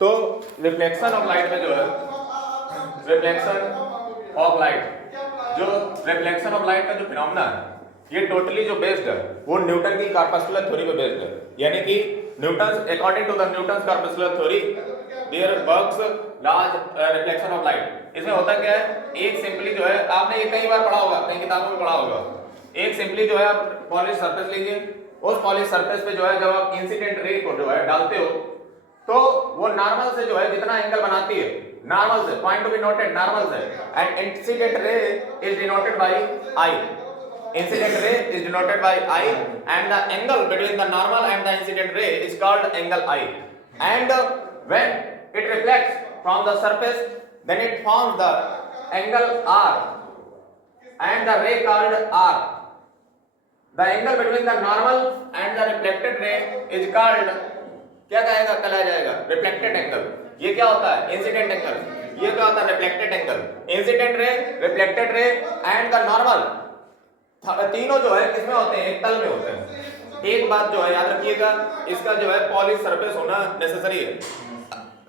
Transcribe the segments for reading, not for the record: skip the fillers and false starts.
तो reflection of light में जो है रिफ्लेक्शन ऑफ लाइट जो रिफ्लेक्शन ऑफ लाइट का जो फिनोमेना है ये टोटली जो बेस्ड है वो न्यूटन की कॉर्पस्कुलर थ्योरी पे बेस्ड है। यानी कि Newton according to the Newton corpuscular theory there works large reflection of light. इसमें होता क्या है, एक सिंपली जो है आपने ये कई बार पढ़ा होगा, कई किताबों में पढ़ा होगा, एक सिंपली जो है आप पॉलिश सरफेस लीजिए, उस पॉलिश सरफेस पे जो है जब आप इंसिडेंट रे को जो है डालते हो तो वो नॉर्मल से जो है जितना एंगल बनाती है, नॉर्मल से point to be noted normal से, and incident ray is denoted by I. Incident ray is denoted by I and the angle between the normal and the incident ray is called angle I. And when it reflects from the surface, then it forms the angle R and the ray called R. The angle between the normal and the reflected ray is called क्या कहेगा, कहा जाएगा reflected angle. ये क्या होता है, incident angle. ये क्या होता है, reflected angle. Incident ray, reflected ray and the normal तीनों जो है किसमें होते हैं, एक तल में होते हैं। एक बात जो है याद रखिएगा, इसका जो है पॉलिश सरफेस होना नेसेसरी है।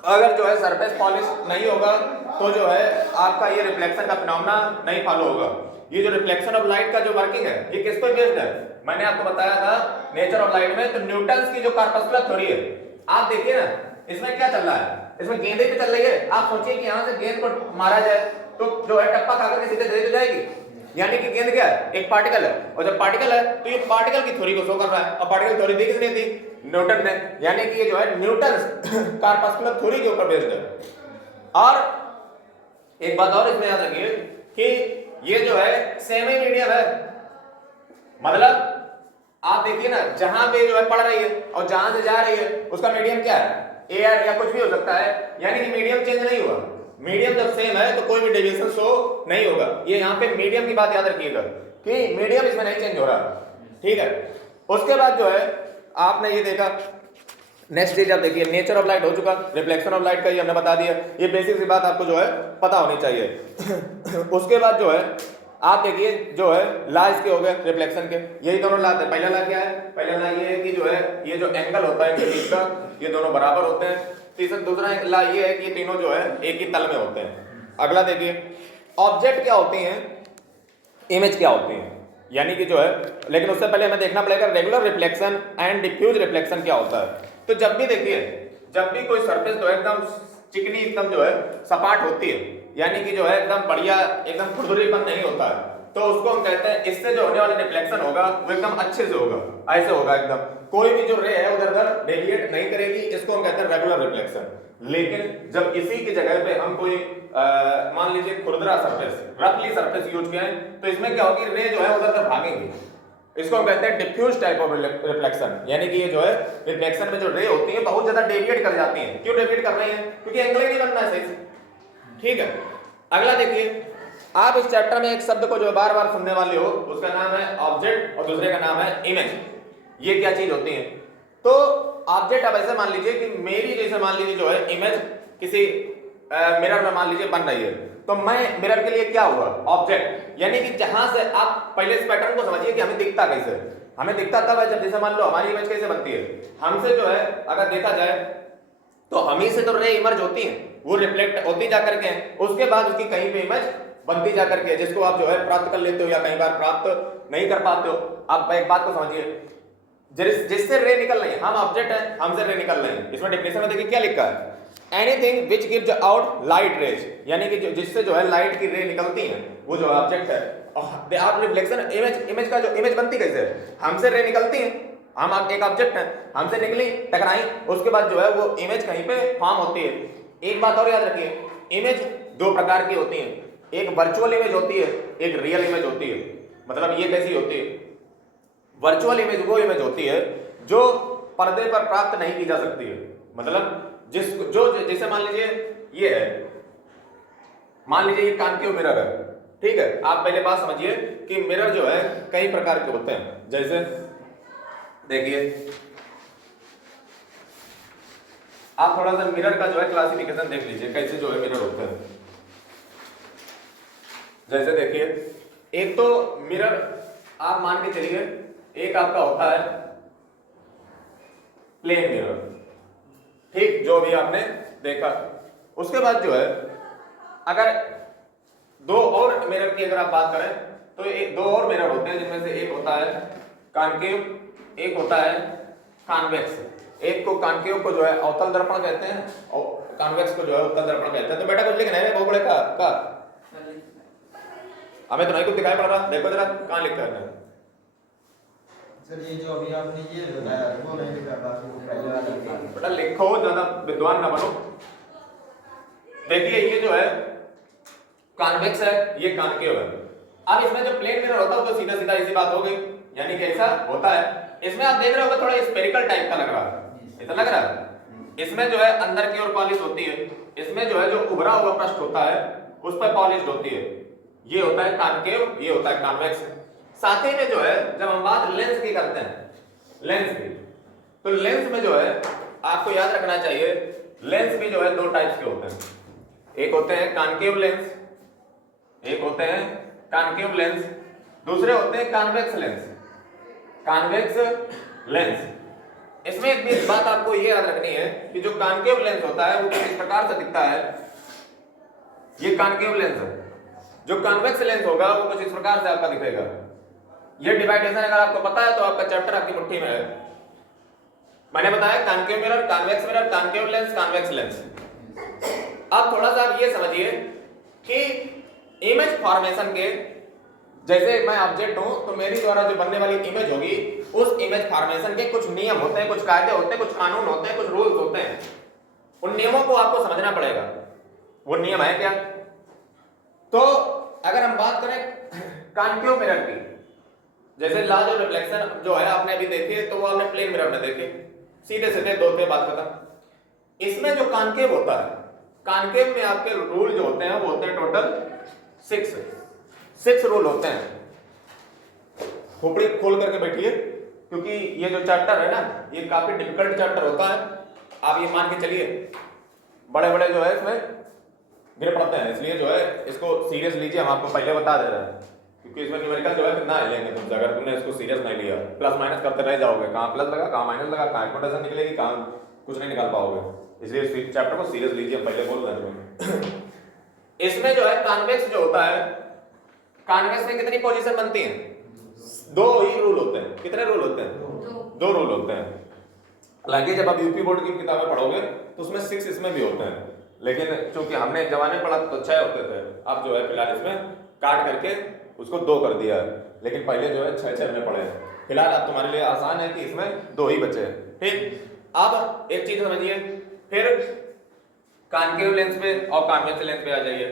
अगर जो है सरफेस पॉलिश नहीं होगा तो जो है आपका ये रिफ्लेक्शन का फिनोमेना नहीं फॉलो होगा। ये जो रिफ्लेक्शन ऑफ लाइट का जो वर्किंग है ये किस पे बेस्ड है, मैंने आपको बताया था नेचर ऑफ लाइट में, तो न्यूटन की जो कॉर्पस्कुलर थ्योरी है। आप देखिए ना इसमें क्या चल रहा है, इसमें गेंदे पे चल रही है। आप सोचिए कि यहाँ से गेंद को मारा जाए तो जो है टप्पा खाकर के सीधे दे जाएगी, यानी कि गेंद क्या है, एक पार्टिकल है, और जब पार्टिकल है तो ये पार्टिकल की थ्योरी को शो कर रहा है। और पार्टिकल थ्योरी दी किसने दी, न्यूटन ने। यानी कि ये जो है न्यूटन कॉर्पस्कुलर थ्योरी के ऊपर बेस्ड है। और एक बात और इसमें याद रखिए कि ये जो है सेमी मीडियम है, मतलब आप देखिए ना जहां पे जो है पड़ रही है और जहां से जा रही है उसका मीडियम क्या है, एयर या कुछ भी हो सकता है, यानी कि मीडियम चेंज नहीं हुआ। मीडियम जब सेम है तो कोई भी डेविएशन शो नहीं होगा। ये यहाँ पे मीडियम की बात याद रखिएगा कि मीडियम इसमें नहीं चेंज हो रहा, ठीक है। उसके बाद जो है आपने ये देखा, नेक्स्ट चीज आप देखिए, नेचर ऑफ लाइट हो चुका, रिफ्लेक्शन ऑफ लाइट का ये हमने बता दिया, ये बेसिक सी बात आपको जो है पता होनी चाहिए। उसके बाद जो है आप देखिए जो है ला इसके हो गए रिफ्लेक्शन के, यही दोनों ला थे। पहला ला क्या है, पहला ला ये है कि जो है ये जो एंगल होता है इनके बीच का ये दोनों बराबर होते हैं। तीसरा दूसरा ला ये है कि तीनों जो है एक ही तल में होते हैं। अगला देखिए ऑब्जेक्ट क्या होती हैं, इमेज क्या होती हैं, यानी कि जो है, लेकिन उससे पहले हमें देखना पड़ेगा regular reflection and diffuse reflection क्या होता है। तो जब भी देखिए, जब भी कोई सरफेस जो है एकदम चिकनी एकदम जो है सपाट होती है, यानी कि जो है एकदम बढ़िया एकदम खुरदुरीपन नहीं होता है, तो उसको हम कहते हैं इससे जो होने वाला रिफ्लेक्शन होगा वो एकदम अच्छे से होगा, ऐसे होगा एकदम, कोई भी जो रे है उधर उधर डेविएट नहीं करेगी, इसको हम कहते हैं रेगुलर रिफ्लेक्शन। लेकिन जब इसी की जगह पे हम कोई मान लीजिए खुरदरा सरफेस, रफली सरफेस यूज करें, तो इसमें क्या होगी, रे जो है उधर उधर भागेंगी, इसको हम कहते हैं डिफ्यूज टाइप ऑफ रिफ्लेक्शन। यानी कि ये जो है रिफ्लेक्शन में जो रे होती है बहुत ज्यादा डेविएट कर जाती हैं। क्यों डेविएट कर रही हैं, क्योंकि एंगल ही नहीं बनना है सही से, ठीक है। अगला देखिए, आप इस चैप्टर में एक शब्द को जो बार बार सुनने वाले हो, उसका नाम है ऑब्जेक्ट और दूसरे का नाम है इमेज। ये क्या चीज होती है, तो ऑब्जेक्ट आप ऐसे मान लीजिए कि मेरी जैसे मान लीजिए जो है इमेज किसी मिरर में मान लीजिए बन रही है, तो मैं मिरर के लिए क्या हुआ, ऑब्जेक्ट। यानी कि जहां से आप पहले इस पैटर्न को समझिए कि हमें दिखता कैसे, हमें दिखता तब है जब जैसे मान लो हमारी इमेज कैसे बनती है, हमसे जो है अगर देखा जाए तो हमी से तो रे इमर्ज होती है, वो रिफ्लेक्ट होती जा करके, उसके बाद उसकी कहीं पे इमेज बनती जा करके, जिसको आप जो है प्राप्त कर लेते हो या कई बार प्राप्त नहीं कर पाते हो। आप एक बात को समझिए, जिससे रे निकल रही है, हम ऑब्जेक्ट है, हमसे रे निकल रही है। इसमें डेफिनेशन में देखिए क्या लिखा है, anything which gives out light rays, यानी कि जिससे जो है लाइट की रे निकलती है वो जो ऑब्जेक्ट है। और आप रिफ्लेक्शन इमेज का जो इमेज बनती कैसे है, हमसे रे निकलती है, हम एक ऑब्जेक्ट है, हमसे निकली टकराई, उसके बाद जो है वो इमेज कहीं पे फॉर्म होती है। एक बात और याद रखिए, इमेज दो प्रकार की होती है, एक वर्चुअल इमेज होती है, एक रियल इमेज होती है। मतलब ये कैसी होती है, वर्चुअल इमेज वो इमेज होती है जो पर्दे पर प्राप्त नहीं की जा सकती है। मतलब जैसे मान लीजिए ये है, मान लीजिए ये कान के मिरर है, ठीक है। आप पहले बात समझिए कि मिरर जो है कई प्रकार के होते हैं। जैसे देखिए, आप थोड़ा सा मिरर का जो है क्लासिफिकेशन देख लीजिए कैसे जो है मिरर होते हैं। जैसे देखिए, एक तो मिरर आप मान के चलिए, एक आपका होता है प्लेन मिरर, ठीक, जो भी आपने देखा। उसके बाद जो है अगर दो और मिरर की अगर आप बात करें तो दो और मिरर होते हैं, जिनमें से एक होता है कॉनकेव, एक होता है कॉन्वेक्स। एक को कॉनकेव को जो है अवतल दर्पण कहते हैं और कॉन्वेक्स को जो है उत्तल दर्पण कहते हैं। तो बेटा कुछ लिखना है बहुत बड़े का हमें तो नहीं कुछ दिखाई पड़ रहा, देखो जरा कहाँ लिखा है सर। ये जो अभी आपने ये बताया वो नहीं लिखा, बाकी वो पहले वाला बेटा लिखो, ज्यादा विद्वान ना बनो। देखिए ये जो है कॉन्वेक्स है, ये कॉनकेव है। अब इसमें जो प्लेन मिरर होता है वो तो सीधा सीधा इसी बात हो गई, यानी कि ऐसा होता है। इसमें आप देख रहे हो थोड़ा स्फेरिकल टाइप का लग रहा है, ऐसा लग रहा है। इसमें जो है अंदर की ओर पॉलिश होती है, इसमें जो है जो उभरा हुआ पृष्ठ होता है उस पर पॉलिश होती है। ये होता है कॉनकेव, ये होता है कॉन्वेक्स। साथ ही में जो है जब हम बात लेंस की करते हैं, लेंस की, तो लेंस में जो है आपको याद रखना चाहिए लेंस भी जो है दो टाइप्स के होते हैं। एक होते हैं कॉनकेव लेंस, एक होते हैं कॉनकेव लेंस, दूसरे होते हैं कॉन्वेक्स लेंस, कॉन्वेक्स लेंस। इसमें एक भी बात आपको ये याद रखनी है कि जो कॉनकेव लेंस होता है वो कुछ इस प्रकार से दिखता है, ये कॉनकेव लेंस है। जो कॉन्वेक्स लेंस होगा वो कुछ इस प्रकार से आपका दिखेगा। ये डिवाइडेशन अगर आपको पता है तो आपका चैप्टर आपकी मुट्ठी में है। मैंने बताया concave mirror, convex mirror, concave lens, convex lens. अब थोड़ा सा आप ये समझिए कि इमेज फॉर्मेशन के जैसे मैं ऑब्जेक्ट हूं तो मेरी द्वारा जो बनने वाली इमेज होगी उस इमेज फॉर्मेशन के कुछ नियम होते हैं, कुछ कायदे होते हैं, कुछ कानून होते हैं, कुछ रूल्स होते हैं। उन नियमों को आपको समझना पड़ेगा। वो नियम है क्या? तो अगर हम बात करें कॉनकेव मिरर की, जैसे लॉज ऑफ रिफ्लेक्शन जो है आपने अभी देखी तो वो आपने प्लेन मिरर में देखे, सीधे सीधे दो पे बात खत्म। इसमें जो कॉनकेव होता है, कॉनकेव में आपके रूल जो होते हैं वो होते हैं टोटल 6 रूल होते हैं। खोपड़ी खोल करके बैठिए क्योंकि ये जो चैप्टर है ना ये काफी डिफिकल्ट चैप्टर होता है। आप ये मान के चलिए बड़े बड़े जो है इसमें गिर पड़ते हैं, इसलिए जो है इसको सीरियस लीजिए। हम आपको पहले बता दे रहे हैं क्योंकि इसमें न्यूमेरिकल जो है कितना लेंगे तुमसे अगर तुमने इसको सीरियस नहीं लिया। प्लस माइनस करते रह जाओगे, कहाँ प्लस लगा कहाँ माइनस लगा, कहाँ इक्वेशन निकलेगी, कहाँ कुछ नहीं निकाल पाओगे। इसलिए इस चैप्टर को सीरियस लीजिए, पहले बोल रहे हैं। इसमें जो है कॉन्वेक्स जो होता है, कॉन्वेक्स में कितनी पोजीशन बनती है? 2 ही रूल होते हैं। कितने रूल होते हैं? 2 रूल होते हैं। हालांकि जब आप यूपी बोर्ड की किताबें पढ़ोगे तो उसमें 6 इसमें भी होते हैं, लेकिन चूंकि हमने एक जमाने में पढ़ा तो 6 होते थे। अब जो है फिलहाल इसमें काट करके उसको 2 कर दिया है, लेकिन पहले जो है 6 में पढ़े हैं। फिलहाल अब तुम्हारे लिए आसान है कि इसमें 2 ही बचे हैं। ठीक, अब एक चीज समझिए, फिर कॉनकेव लेंस पे और कॉन्वेक्स लेंस पे आ जाइए।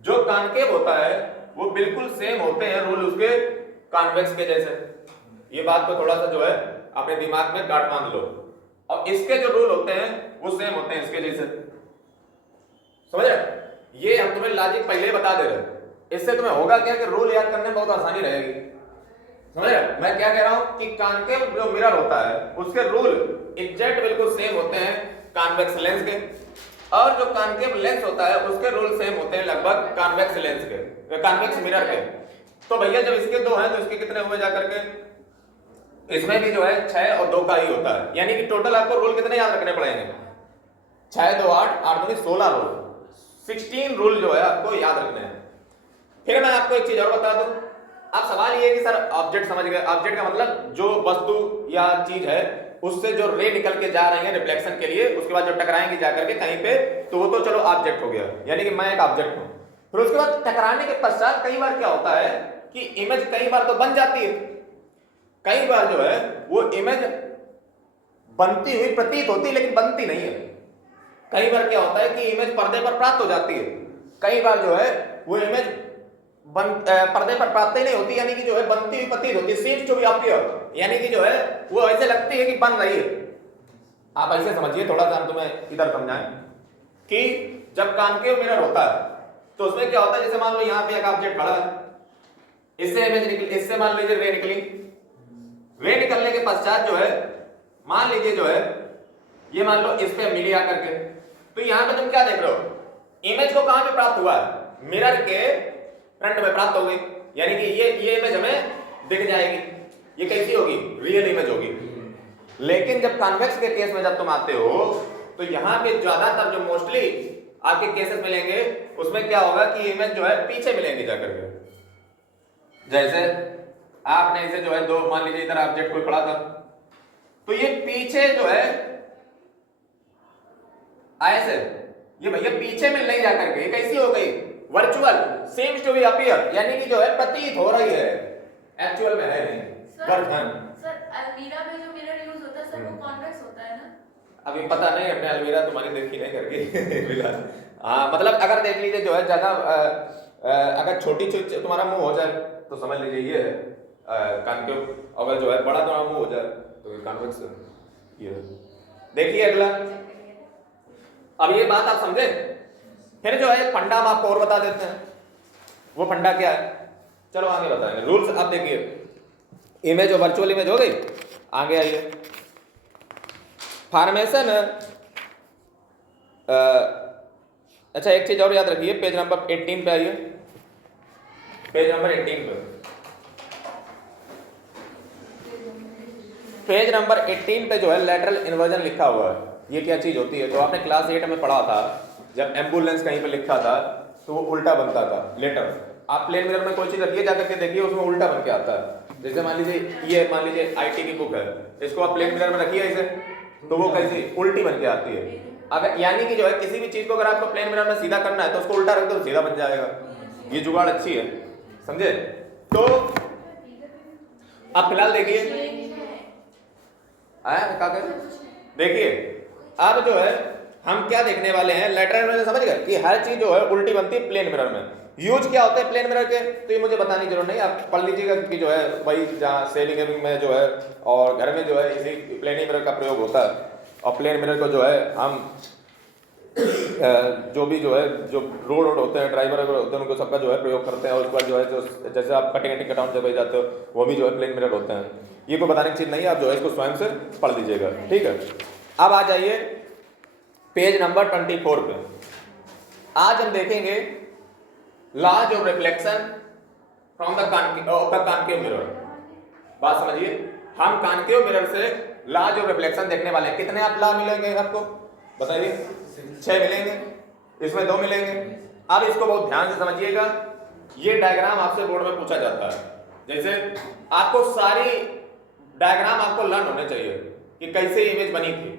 जो कॉनकेव होता है वो बिल्कुल सेम होते हैं रूल उसके कॉन्वेक्स के जैसे। ये बात को थोड़ा सा जो है अपने दिमाग में गांठ बांध लो। और इसके जो रूल होते हैं वो सेम होते हैं इसके जैसे, समझ रहे? ये हम तुम्हें लॉजिक पहले बता दे रहे। इससे तुम्हें होगा क्या कि रूल याद करने में बहुत आसानी रहेगी। समझ रहे? मैं क्या कह रहा हूं कि कॉनकेव जो मिरर होता है उसके रूल एग्जैक्ट बिल्कुल सेम होते हैं कॉन्वेक्स लेंस के, और जो कॉनकेव लेंस होता है उसके रूल सेम होते हैं लगभग कॉन्वेक्स लेंस के, कॉन्वेक्स मिरर के। तो भैया जब इसके 2 हैं तो इसके कितने हुए जाकर के? इसमें भी जो है 6 और 2 का ही होता है, यानी कि टोटल आपको रूल कितने याद रखने पड़ेंगे? 6 2 8 8 2 16 रूल, 16 रूल जो है आपको याद रखने हैं। फिर मैं आपको एक चीज और बता दूं। अब सवाल ये है कि सर ऑब्जेक्ट समझ गए, ऑब्जेक्ट का मतलब जो वस्तु या चीज है उससे जो रे निकल के जा रही है रिफ्लेक्शन के लिए, उसके बाद जो टकराएंगी जाकर के कहीं पे, तो वो तो चलो ऑब्जेक्ट हो गया, यानी कि मैं एक ऑब्जेक्ट हूं। फिर उसके बाद टकराने के पश्चात कई बार क्या होता है कि इमेज कई बार तो बन जाती है, कई बार जो है वो इमेज बनती हुई प्रतीत होती है लेकिन बनती नहीं है। कई बार क्या होता है कि इमेज पर्दे पर प्राप्त हो जाती है, कई बार जो है वो इमेज पर्दे पर प्राप्त ही नहीं होती, यानी कि जो है बनती हुई प्रतीत होती है, सीम्स टू बी अपीयर, यानी कि जो है वो ऐसे लगती है कि बन रही है। आप ऐसे समझिए, थोड़ा सा हम तुम्हें इधर समझाएं कि जब कॉनकेव मिरर होता है तो उसमें क्या होता है, जैसे मान लो यहाँ पे एक ऑब्जेक्ट खड़ा है, इससे इमेज निकली, इससे मान लीजिए रे निकली, रे निकलने के पश्चात जो है मान लीजिए जो है ये मान लो इस पे मिली आकर के, तो यहाँ पे तुम क्या देख रहे हो? इमेज को कहां पे प्राप्त हुआ है? मिरर के फ्रंट में प्राप्त हो गई, यानी कि ये इमेज हमें दिख जाएगी। ये कैसी होगी? रियल इमेज होगी। लेकिन जब कॉन्वेक्स के केस में जब तुम आते हो तो यहाँ पे ज्यादातर जो मोस्टली आपके केसेस मिलेंगे उसमें क्या होगा कि इमेज जो है पीछे मिलेंगे जाकर के। जैसे आपने इसे जो है दो, मान लीजिए इधर ऑब्जेक्ट कोई खड़ा था, तो ये पीछे जो है ऐसे, ये भैया पीछे मिल नहीं जाकर के, कैसी हो गई virtual, seems to be appear, यानी कि जो है प्रतीत हो रही है, एक्चुअल में है नहीं। सर अलमीरा में जो मिरर यूज होता है सर वो कॉन्वेक्स होता है ना? अभी पता नहीं, अपने अलमीरा तुम्हारी देखी नहीं करके हाँ मतलब अगर देख लीजिए जो है ज्यादा अगर छोटी तुम्हारा मुंह हो जाए तो समझ लीजिए ये है कॉन्केव, अगर जो है बड़ा तुम्हारा मुंह हो जाए तो ये कॉन्वेक्स ये है। देखिए अगला, अब ये बात आप समझे। फिर जो है फंडा हम आपको और बता देते हैं, वो फंडा क्या है, चलो आगे बताएंगे रूल्स। आप देखिए इमेज और वर्चुअल इमेज हो गई, आगे आइए फॉर्मेशन। अच्छा एक चीज और याद रखिए, पेज नंबर 18 पे आइए, पेज नंबर 18 पे, पेज नंबर 18 पे जो है लेटरल इन्वर्जन लिखा हुआ है। ये क्या चीज होती है, तो आपने क्लास 8 में पढ़ा था, जब एम्बुलेंस कहीं पे लिखा था तो वो उल्टा बनता था लेटर। आप प्लेन मिरर में कोई चीज रखिए, जाकर के देखिए उसमें उल्टा बन के आता है। जैसे मान लीजिए आईटी की बुक है, इसको आप प्लेन मिरर में रखिए ऐसे, तो वो कैसी उल्टी बन के आती है। अगर यानी कि जो है किसी भी चीज को अगर आपको प्लेन मिरर में सीधा करना है तो उसको उल्टा रख दो, सीधा बन जाएगा। ये जुगाड़ अच्छी है, समझे। तो अब फिलहाल देखिए देखिए अब जो है हम क्या देखने वाले हैं, लेटरल इन्वर्जन समझ गए कि हर चीज जो है उल्टी बनती है प्लेन मिरर में। यूज क्या होता है प्लेन मिरर के, तो ये मुझे बताने की जरूरत नहीं, आप पढ़ लीजिएगा कि जो है वही जहाँ सेविंग में जो है और घर में जो है इसी प्लेन मिरर का प्रयोग होता है। और प्लेन मिरर को जो है हम जो भी जो है जो रोड होते हैं, ड्राइवर होते हैं, उनको सबका जो है प्रयोग करते हैं। और उसके बाद जो है जो जैसे आप कटिंग कटाउन जब जाते हो वो भी जो है प्लेन मिरर होते हैं। ये कोई बताने की चीज नहीं है, आप जो है इसको स्वयं से पढ़ लीजिएगा, ठीक है। अब आ जाइए पेज नंबर 24 पे। आज हम देखेंगे laws of reflection from the concave mirror. बात समझिए, हम कॉन्केव मिरर से लॉज ऑफ रिफ्लेक्शन देखने वाले हैं। कितने आप लॉ मिलेंगे आपको बताइए? 6 मिलेंगे, इसमें 2 मिलेंगे। अब इसको बहुत ध्यान से समझिएगा, ये डायग्राम आपसे बोर्ड में पूछा जाता है। जैसे आपको सारी डायग्राम आपको लर्न होने चाहिए कि कैसे इमेज बनी थी,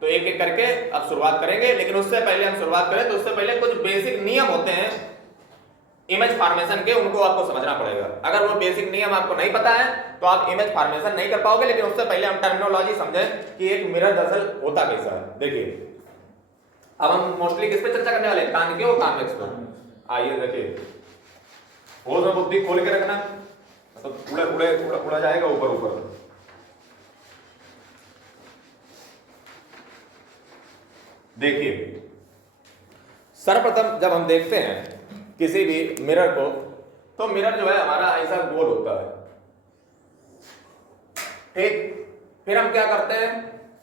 तो एक एक करके अब शुरुआत करेंगे। लेकिन उससे पहले हम शुरुआत करें तो उससे पहले कुछ बेसिक नियम होते हैं इमेज फॉर्मेशन के, उनको आपको समझना पड़ेगा। अगर वो बेसिक नियम आपको नहीं पता है तो आप इमेज फॉर्मेशन नहीं कर पाओगे। लेकिन उससे पहले हम टर्मिनोलॉजी समझें कि एक मिरर दरअसल होता कैसा है। देखिए अब हम मोस्टली किस पे चर्चा करने वाले हैं, कॉन्केव और कॉन्वेक्स पर। आइए देखिए, होश में बुद्धि खोल के रखना, मतलब उड़ा जाएगा ऊपर ऊपर। देखिए सर्वप्रथम जब हम देखते हैं किसी भी मिरर को, तो मिरर जो है हमारा ऐसा गोल होता है, ठीक। फिर हम क्या करते हैं,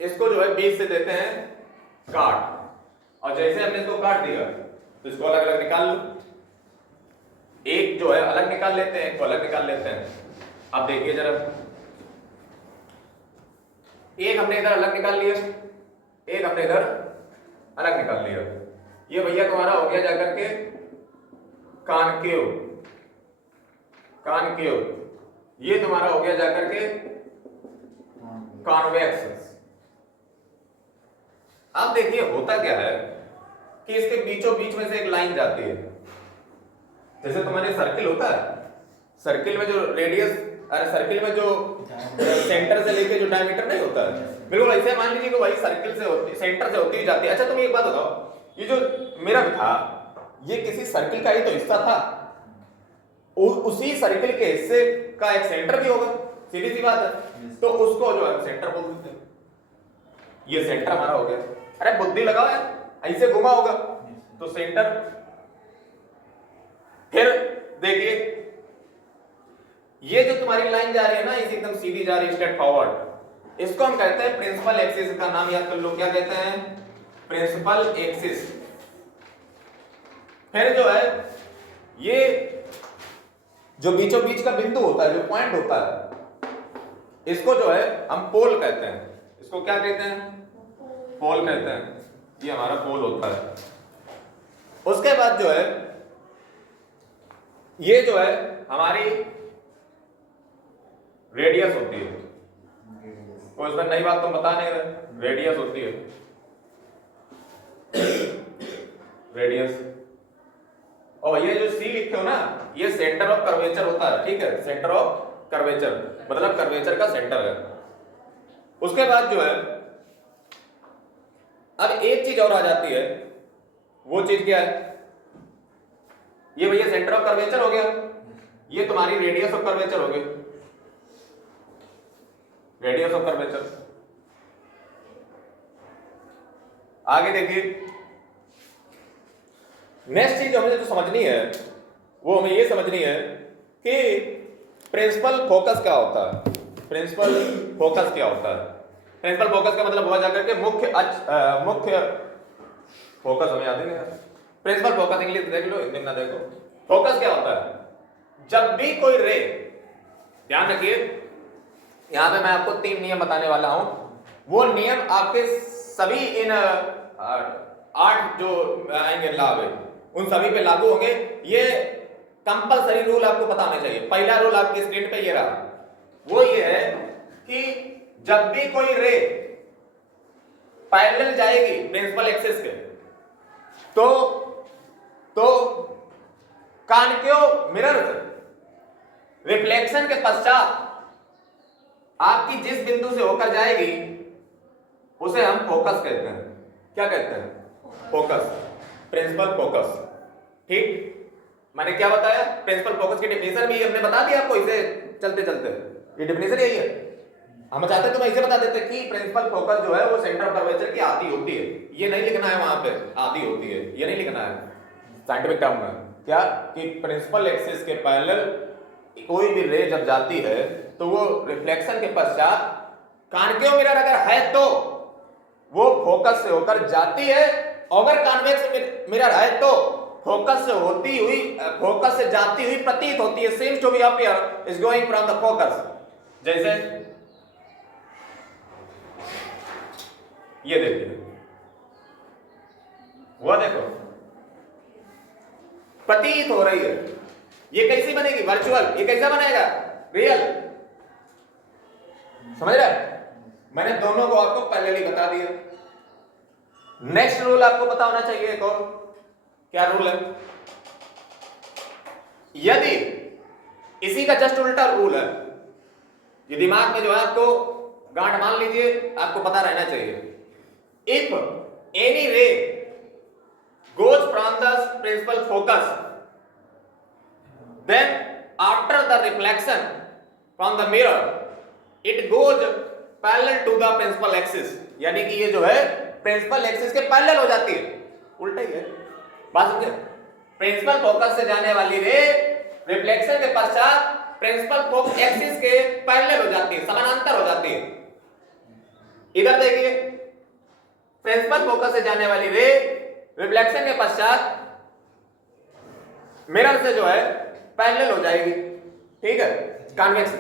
इसको जो है बीच से देते हैं काट, और जैसे हमने इसको काट दिया तो इसको अलग अलग निकाल लो। एक जो है अलग निकाल लेते हैं, एक को अलग निकाल लेते हैं। अब देखिए जरा, एक हमने इधर अलग निकाल लिया, एक हमने इधर अलग निकाल लिया। ये भैया तुम्हारा हो गया जाकर के कॉन्केव, ये तुम्हारा हो गया जाकर के कॉन्वेक्स। अब देखिए होता क्या है कि इसके बीचों बीच में से एक लाइन जाती है। जैसे तुम्हारे सर्किल होता है, सर्किल में जो रेडियस, अरे सर्किल में जो सेंटर से लेके जो डायमीटर नहीं होता है, बिल्कुल ऐसे मान लीजिए कि वही सर्किल से होती, सेंटर से होती जाती है। अच्छा तुम एक बात बताओ, ये जो मिरर था ये किसी सर्किल का ही तो हिस्सा था, उसी सर्किल के हिस्से का एक सेंटर भी होगा, सीधी सी बात है। तो उसको जो है सेंटर बोल देते हैं। ये सेंटर हमारा हो गया। अरे बुद्धि लगाओ यार, ऐसे घुमा होगा तो सेंटर। फिर देखिए ये जो तुम्हारी लाइन जा रही है ना, इसे एकदम सीधी जा रही है, स्ट्रेट फॉरवर्ड, इसको हम कहते हैं प्रिंसिपल एक्सिस। का नाम याद कर लो, क्या कहते हैं? Principal axis. फिर जो है ये जो बीचों बीच का बिंदु होता है, जो पॉइंट होता है, इसको जो है हम पोल कहते हैं। इसको क्या कहते हैं? पोल कहते हैं। ये हमारा पोल होता है। उसके बाद जो है ये जो है हमारी रेडियस होती है। कोई इसमें नई बात तो बता नहीं रहे, रेडियस होती है, रेडियस। और ये जो सी लिखे हो ना, ये सेंटर ऑफ कर्वेचर होता है, ठीक है, सेंटर ऑफ कर्वेचर मतलब कर्वेचर का सेंटर है। उसके बाद जो है अब एक चीज और आ जाती है, वो चीज क्या है, ये भैया सेंटर ऑफ कर्वेचर हो गया, ये तुम्हारी रेडियस ऑफ कर्वेचर हो गई, रेडियस ऑफ कर्वेचर। आगे देखिए, नेक्स्ट चीज हमें जो समझनी है वो हमें ये समझनी है कि प्रिंसिपल फोकस क्या होता है। प्रिंसिपल फोकस क्या होता है? प्रिंसिपल फोकस का मतलब हुआ जाकर के मुख्य फोकस, हमें याद ही नहीं। प्रिंसिपल फोकस इंग्लिश देख लो, हिंदी ना देखो। फोकस क्या होता है? जब भी कोई रे, ध्यान रखिए यहां पे मैं आपको 3 नियम बताने वाला हूं, वो नियम आपके सभी इन 8 जो आएंगे लाभ है उन सभी पे लागू होंगे। ये कंपलसरी रूल आपको पता होना चाहिए। पहला रूल आपकी स्क्रीन पे ये रहा, वो ये है कि जब भी कोई रे पैरेलल जाएगी प्रिंसिपल एक्सिस के, तो कॉन्केव मिरर रिफ्लेक्शन के पश्चात आपकी जिस बिंदु से होकर जाएगी उसे हम फोकस कहते हैं। क्या कहते हैं? Focus, principal focus. ठीक, मैंने क्या बताया? प्रिंसिपल फोकस की डेफिनेशन भी हमने बता दिया आपको, इसे चलते चलते ये डेफिनेशन यही है। हम चाहते तो मैं इसे बता देते कि प्रिंसिपल फोकस जो है वो सेंटर ऑफ कर्वेचर की आधी होती है। ये नहीं लिखना है वहां पे आधी होती है, ये नहीं लिखना है साइंटिफिक टर्म में। क्या कि प्रिंसिपल एक्सिस के पैरेलल कोई भी रे जब जाती है तो वो रिफ्लेक्शन के पश्चात कॉन्केव मिरर अगर है तो वो फोकस से होकर जाती है, अगर कॉन्वेक्स मिरर है तो फोकस से होती हुई, फोकस से जाती हुई प्रतीत होती है। Seems to be appear is going from the focus. जैसे ये देखिए, वो देखो प्रतीत हो रही है। ये कैसी बनेगी? वर्चुअल। ये कैसा बनेगा? रियल। समझ रहे? मैंने दोनों को आपको पहले ही बता दिया। नेक्स्ट रूल आपको पता होना चाहिए एक और। क्या रूल है? यदि इसी का जस्ट उल्टा रूल है, ये दिमाग में जो है आपको गांठ मान लीजिए, आपको पता रहना चाहिए। इफ एनी रे goes from the principal focus, then after the reflection from the mirror it goes parallel to the principal axis। यानी कि ये जो है प्रिंसिपल एक्सिस के पैरेलल हो जाती है। उल्टा ही है बात, समझे? प्रिंसिपल फोकस से जाने वाली रे रिफ्लेक्शन के पश्चात प्रिंसिपल फोकस एक्सिस के पैरेलल हो जाती है, समानांतर हो जाती है। इधर देखिए, प्रिंसिपल फोकस से जाने वाली रे रिफ्लेक्शन के पश्चात मिरर से जो है पैरेलल हो जाएगी। ठीक है, कॉन्वेक्स से।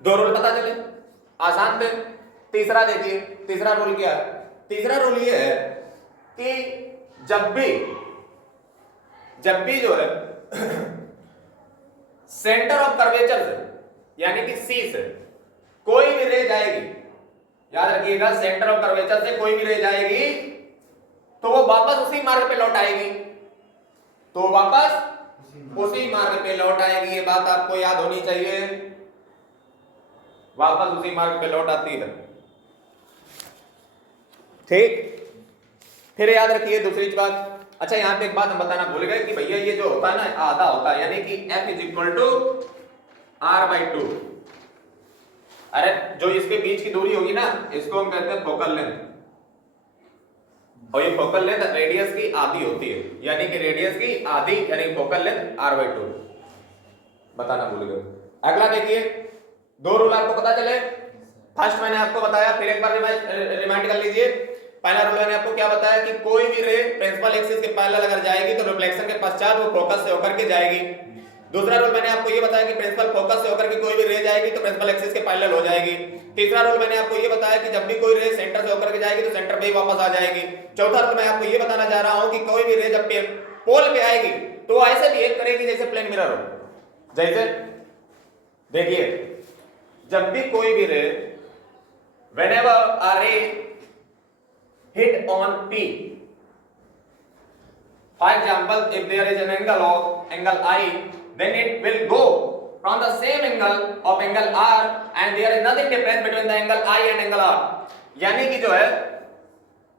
2 रूल पता चले, आसान थे। तीसरा देखिए, तीसरा रूल क्या है? तीसरा रूल ये है कि जब भी जो है सेंटर ऑफ कर्वेचर से यानी कि सी से कोई भी रे जाएगी, याद रखिएगा, सेंटर ऑफ कर्वेचर से कोई भी रे जाएगी तो वो वापस उसी मार्ग पे लौट आएगी, तो वापस उसी मार्ग पे लौट आएगी। ये बात आपको याद होनी चाहिए, वापस उसी मार्ग पे लौट आती है। ठीक, फिर याद रखिए दूसरी बात। अच्छा, यहां पे एक बात हम बताना भूल गए कि भैया ये जो होता है ना आधा होता है, यानी कि F = R/2। अरे जो इसके बीच की दूरी होगी ना, इसको हम कहते हैं फोकल लेंथ, और ये फोकल लेंथ रेडियस की आधी होती है, यानी कि रेडियस की आधी यानी फोकल लेंथ R/2। बताना भूल गए। अगला देखिए, 2 रूल आपको पता चले। फर्स्ट मैंने आपको बताया, फिर एक बार रिमाइंड कर लीजिए। पहला रूल मैंने आपको क्या बताया कि कोई भी रे प्रिंसिपल एक्सिस के पैरेलल अगर जाएगी तो रिफ्लेक्शन के पश्चात वो फोकस से होकर के जाएगी। दूसरा रूल मैंने आपको ये बताया कि प्रिंसिपल फोकस से होकर के कोई भी रे जाएगी तो प्रिंसिपल एक्सिस के पैरेलल हो जाएगी। तीसरा रूल मैंने आपको ये बताया कि जब भी कोई रे सेंटर से होकर के जाएगी तो सेंटर पे ही वापस आ जाएगी। चौथा रूल मैं आपको ये बताना चाह रहा हूं कि कोई भी रे जब पोल पे आएगी तो वो ऐसे बिहेव करेगी जैसे प्लेन मिरर हो। जैसे देखिए, जब भी कोई भी रे, whenever a ray hit on P, for example, if there is an angle I, then it will go from the same angle of angle R and there is nothing difference between the angle I and angle R। यानी कि जो है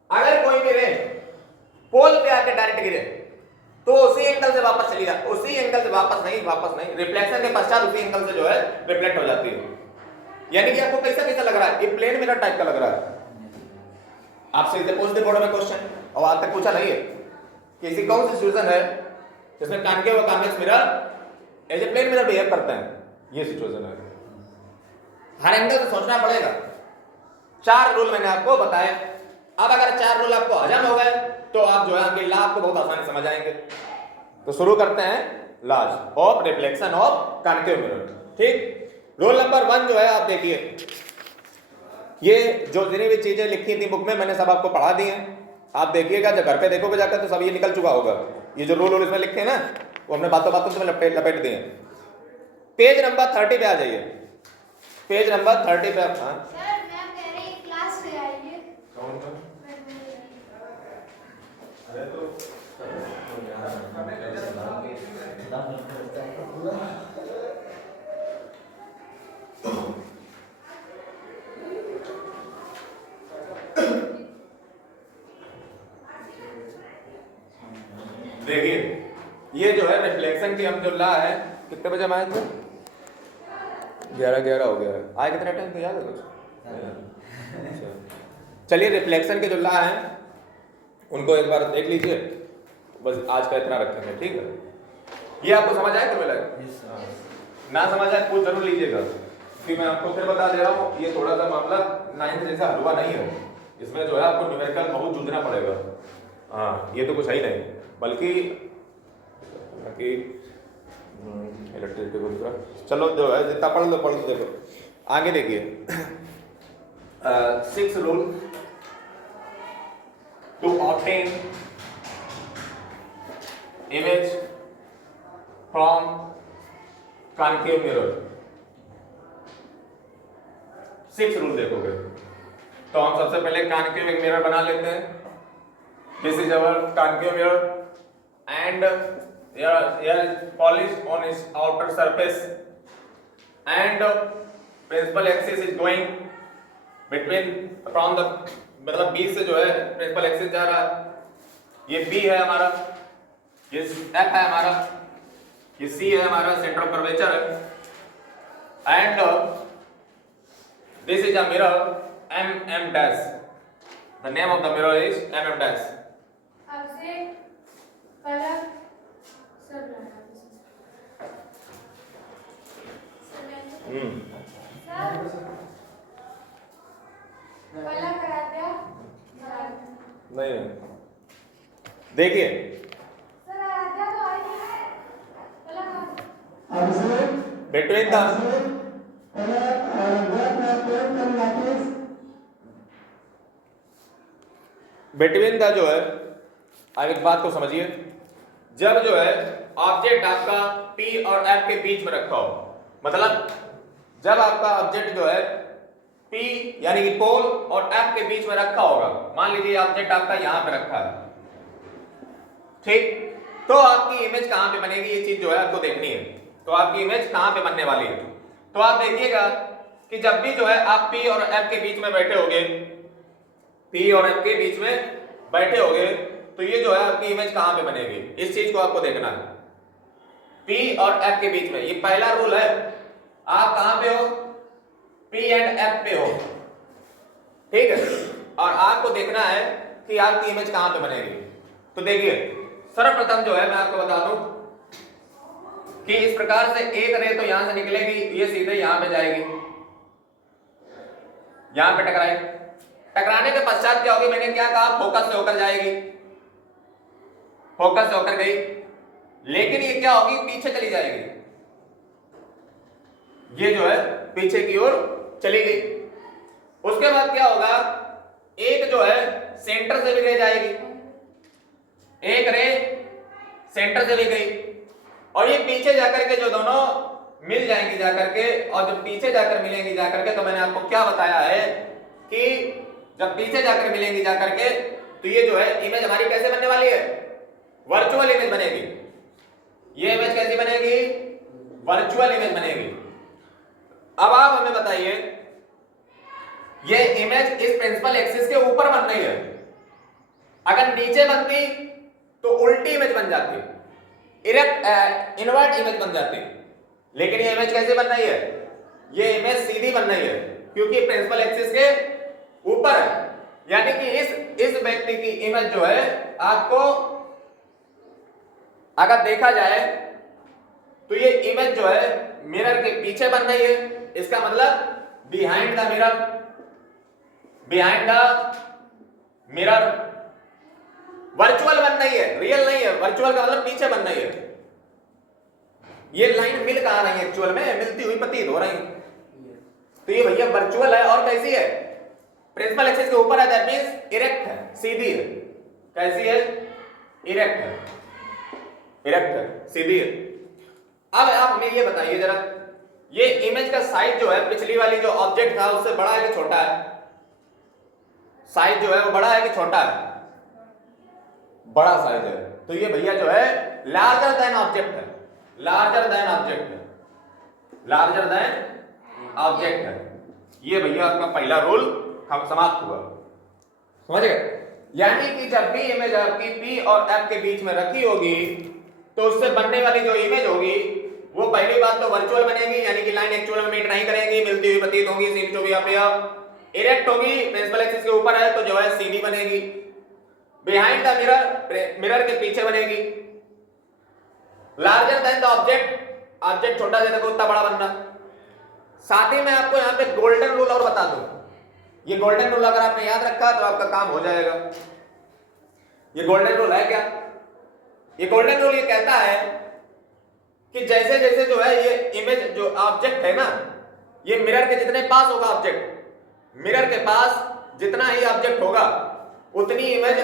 अगर कोई भी रे पोल पे आके डायरेक्ट गिरे तो उसी एंगल से वापस चली जाती, उसी एंगल से वापस नहीं, रिफ्लेक्शन के पश्चात उसी एंगल से जो है रिफ्लेक्ट हो जाती है। यानी कि आपको कैसा लग रहा है, ये प्लेन मिरर टाइप का लग रहा है। आपसे इसे पूछ दे बोर्ड में क्वेश्चन और आज तक पूछा नहीं है कि ऐसी कौन सी सिचुएशन है जिसमें कॉन्केव और convex mirror as a plane mirror behave करते हैं। ये सिचुएशन है, हर एंगल से सोचना पड़ेगा। 4 रूल मैंने आपको बताए। अब अगर 4 रूल आपको हजम हो गए तो आप जो है आगे लॉ आपको बहुत आसानी समझ आएंगे। तो शुरू करते हैं laws of reflection of concave mirror. ठीक, रूल नंबर 1 जो है आप देखिए, ये जो जितनी भी चीजें लिखी थी बुक में मैंने सब आपको पढ़ा दी हैं। आप देखिएगा, जब घर पे देखोगे जाकर तो सब ये निकल चुका होगा। ये जो रूल इसमें लिखे हैं ना वो हमने बातों बातों में लपेट दिए। पेज नंबर 30 पे आ जाइए। पेज नंबर 30 पे आप, हाँ सर मैम कह रही है क्लास से आइए। कौन सा? अरे तो देखिए, ये जो है रिफ्लेक्शन की हम जो ला है, कितने बजे हम आए थे? 11 हो गया है। आए कितने टाइम पे याद है कुछ? अच्छा, चलिए रिफ्लेक्शन के जो ला है उनको एक बार देख लीजिए। बस आज का इतना रखेंगे, ठीक है? ये आपको समझ आया तो लगा? ना समझ आए पूछ जरूर लीजिएगा, क्योंकि मैं आपको फिर बता दे रहा हूँ ये थोड़ा सा मामला 9th जैसा हलवा नहीं है। इसमें जो है आपको न्यूमेरिकल बहुत जूझना पड़ेगा। हाँ, ये तो कुछ है ही नहीं, बल्कि इलेक्ट्रिसिटी को दूसरा, चलो जो है जितना पढ़ लो देखो आगे देखिए। 6th rule to obtain image from concave mirror. 6th rule देखोगे तो हम सबसे पहले कॉन्केव एक मिरर बना लेते हैं। This is our concave mirror and here is polish on its outer surface and principal axis is going between from the, मतलब B से जो है principal axis जा रहा है। ये B है हमारा, ये F है हमारा, ये C है हमारा, सेंटर ऑफ कर्वेचर है। and this is a mirror MM dash, the name of the mirror is MM dash। आपसे पलक सर पलक करा दिया नहीं, देखिए सर आराध्या तो आई है। पलक between the जो है, अब एक बात को समझिए, जब जो है ऑब्जेक्ट आपका P और F के बीच में रखा हो, मतलब जब आपका ऑब्जेक्ट जो है P यानी कि पोल और F के बीच में रखा होगा, मान लीजिए ऑब्जेक्ट आपका यहां पे रखा है, ठीक, तो आपकी इमेज कहां पे बनेगी, ये चीज जो है आपको देखनी है। तो आपकी इमेज कहां पे बनने वाली है, तो आप देखिएगा कि जब भी जो है आप P और F के बीच में बैठे होगे, P और F के बीच में बैठे होगे, तो ये जो है आपकी इमेज कहां पे बनेगी, इस चीज को आपको देखना है। P और F के बीच में, ये पहला रूल है। आप कहां पे हो, P एंड F पे हो, ठीक है, और आपको देखना है कि आपकी इमेज कहां पे बनेगी। तो देखिए सर्वप्रथम जो है मैं आपको बता दूं कि इस प्रकार से एक रे तो यहां से निकलेगी, ये सीधे यहां पे जाएगी, यहां पे टकराएगी, टकराने के पश्चात क्या होगी, मैंने क्या कहा, फोकस से होकर जाएगी, फोकस से होकर गई, लेकिन ये क्या होगी, पीछे चली जाएगी। ये जो है पीछे की ओर चली गई। उसके बाद क्या होगा, एक जो है सेंटर से भी रे जाएगी, एक रे सेंटर से भी गई और ये पीछे जाकर के जो दोनों मिल जाएंगी जाकर के, और जब पीछे जाकर मिलेंगी जाकर के, तो मैंने आपको क्या बताया है कि जब पीछे जाकर मिलेंगी जाकर के तो ये जो है इमेज हमारी कैसे बनने वाली है, वर्चुअल इमेज बनेगी। ये इमेज कैसी बनेगी, वर्चुअल इमेज बनेगी। अब आप हमें बताइए, ये इमेज इस प्रिंसिपल एक्सिस के ऊपर बन रही है, अगर नीचे बनती तो उल्टी इमेज बन जाती, इनवर्ट इमेज बन जाती। लेकिन ये इमेज कैसे बन रही है, ये इमेज सीधी बन रही है क्योंकि प्रिंसिपल एक्सिस के ऊपर है। यानी कि इस व्यक्ति की इमेज जो है आपको अगर देखा जाए तो ये इमेज जो है मिरर के पीछे बन रही है, इसका मतलब behind the mirror, behind the mirror virtual बन रही है, रियल नहीं है। वर्चुअल का मतलब पीछे बन रही है। ये लाइन मिल कहां रही है, एक्चुअल में मिलती हुई प्रतीत हो रही है। तो ये भैया वर्चुअल है और कैसी है, प्रिंसिपल एक्सिस के ऊपर है, दैट मींस इरेक्ट है, सीधी है। कैसी है, इरेक्ट है, इरेक्ट है, सीधी है। अब आप हमें ये बताइए जरा, ये इमेज का साइज जो है पिछली वाली जो ऑब्जेक्ट था उससे बड़ा है कि छोटा है, साइज जो है वो बड़ा है कि छोटा है, बड़ा साइज है। तो ये भैया जो है लार्जर देन ऑब्जेक्ट है, लार्जर देन ऑब्जेक्ट है, लार्जर देन ऑब्जेक्ट है। ये भैया आपका पहला रूल समाप्त हुआ, समझ गए। यानी कि जब भी इमेज आपकी P और F के बीच में रखी होगी तो उससे बनने वाली जो इमेज होगी वो पहली बात तो वर्चुअल बनेगी, यानी कि लाइन एक्चुअल में मीट नहीं करेंगी, मिलती हुई प्रतीत होंगी, seem to be appear, erect होगी, प्रिंसिपल एक्सिस के ऊपर है तो जो है सीधी बनेगी, बिहाइंड द मिरर, मिरर के पीछे बनेगी, larger than the object, object छोटा से देखो उतना बड़ा बनना। साथ ही मैं आपको यहाँ पे गोल्डन रूल और बता दूं, ये गोल्डन रूल अगर आपने याद रखा तो आपका काम हो जाएगा। ये गोल्डन रूल है क्या, ये गोल्डन रूल ये कहता है कि जैसे जैसे जो है ये इमेज जो ऑब्जेक्ट है ना, ये मिरर के जितने पास होगा ऑब्जेक्ट, मिरर के पास जितना ही ऑब्जेक्ट होगा उतनी इमेज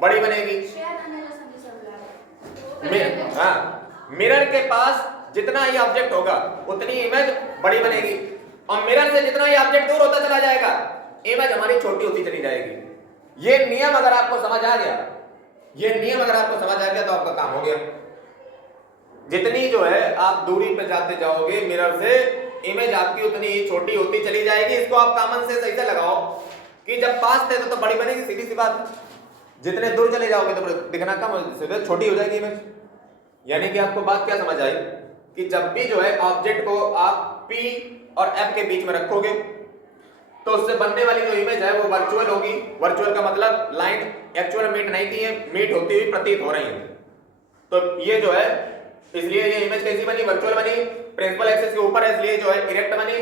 बड़ी बनेगी। हाँ, मिरर के पास जितना ही ऑब्जेक्ट होगा उतनी इमेज बड़ी बनेगी और मिरर से जितना ही ऑब्जेक्ट दूर होता चला जाएगा इमेज हमारी छोटी होती चली जाएगी। ये नियम अगर आपको समझ आ गया, ये नियम अगर आपको समझ आ गया तो आपका काम हो गया। जितनी जो है आप दूरी पे जाते जाओगे मिरर से, इमेज आपकी उतनी ही छोटी होती चली जाएगी। इसको आप कॉमन सेंस ऐसे लगाओ कि जब पास थे तो बड़ी बनेगी, सीधी सी बात। जितने दूर चले जाओगे तो दिखना कम, छोटी हो जाएगी इमेज। यानी कि आपको बात क्या समझ आई कि जब भी जो है ऑब्जेक्ट को आप P और F के बीच में रखोगे तो उससे बनने वाली जो इमेज है वो वर्चुअल होगी। वर्चुअल का मतलब लाइन एक्चुअल मीट नहीं की है, मीट होती हुई प्रतीत हो रही है। तो ये जो है इसलिए ये इमेज कैसी बनी, वर्चुअल बनी, प्रिंसिपल एक्सिस के ऊपर है इसलिए जो है इरेक्ट बनी,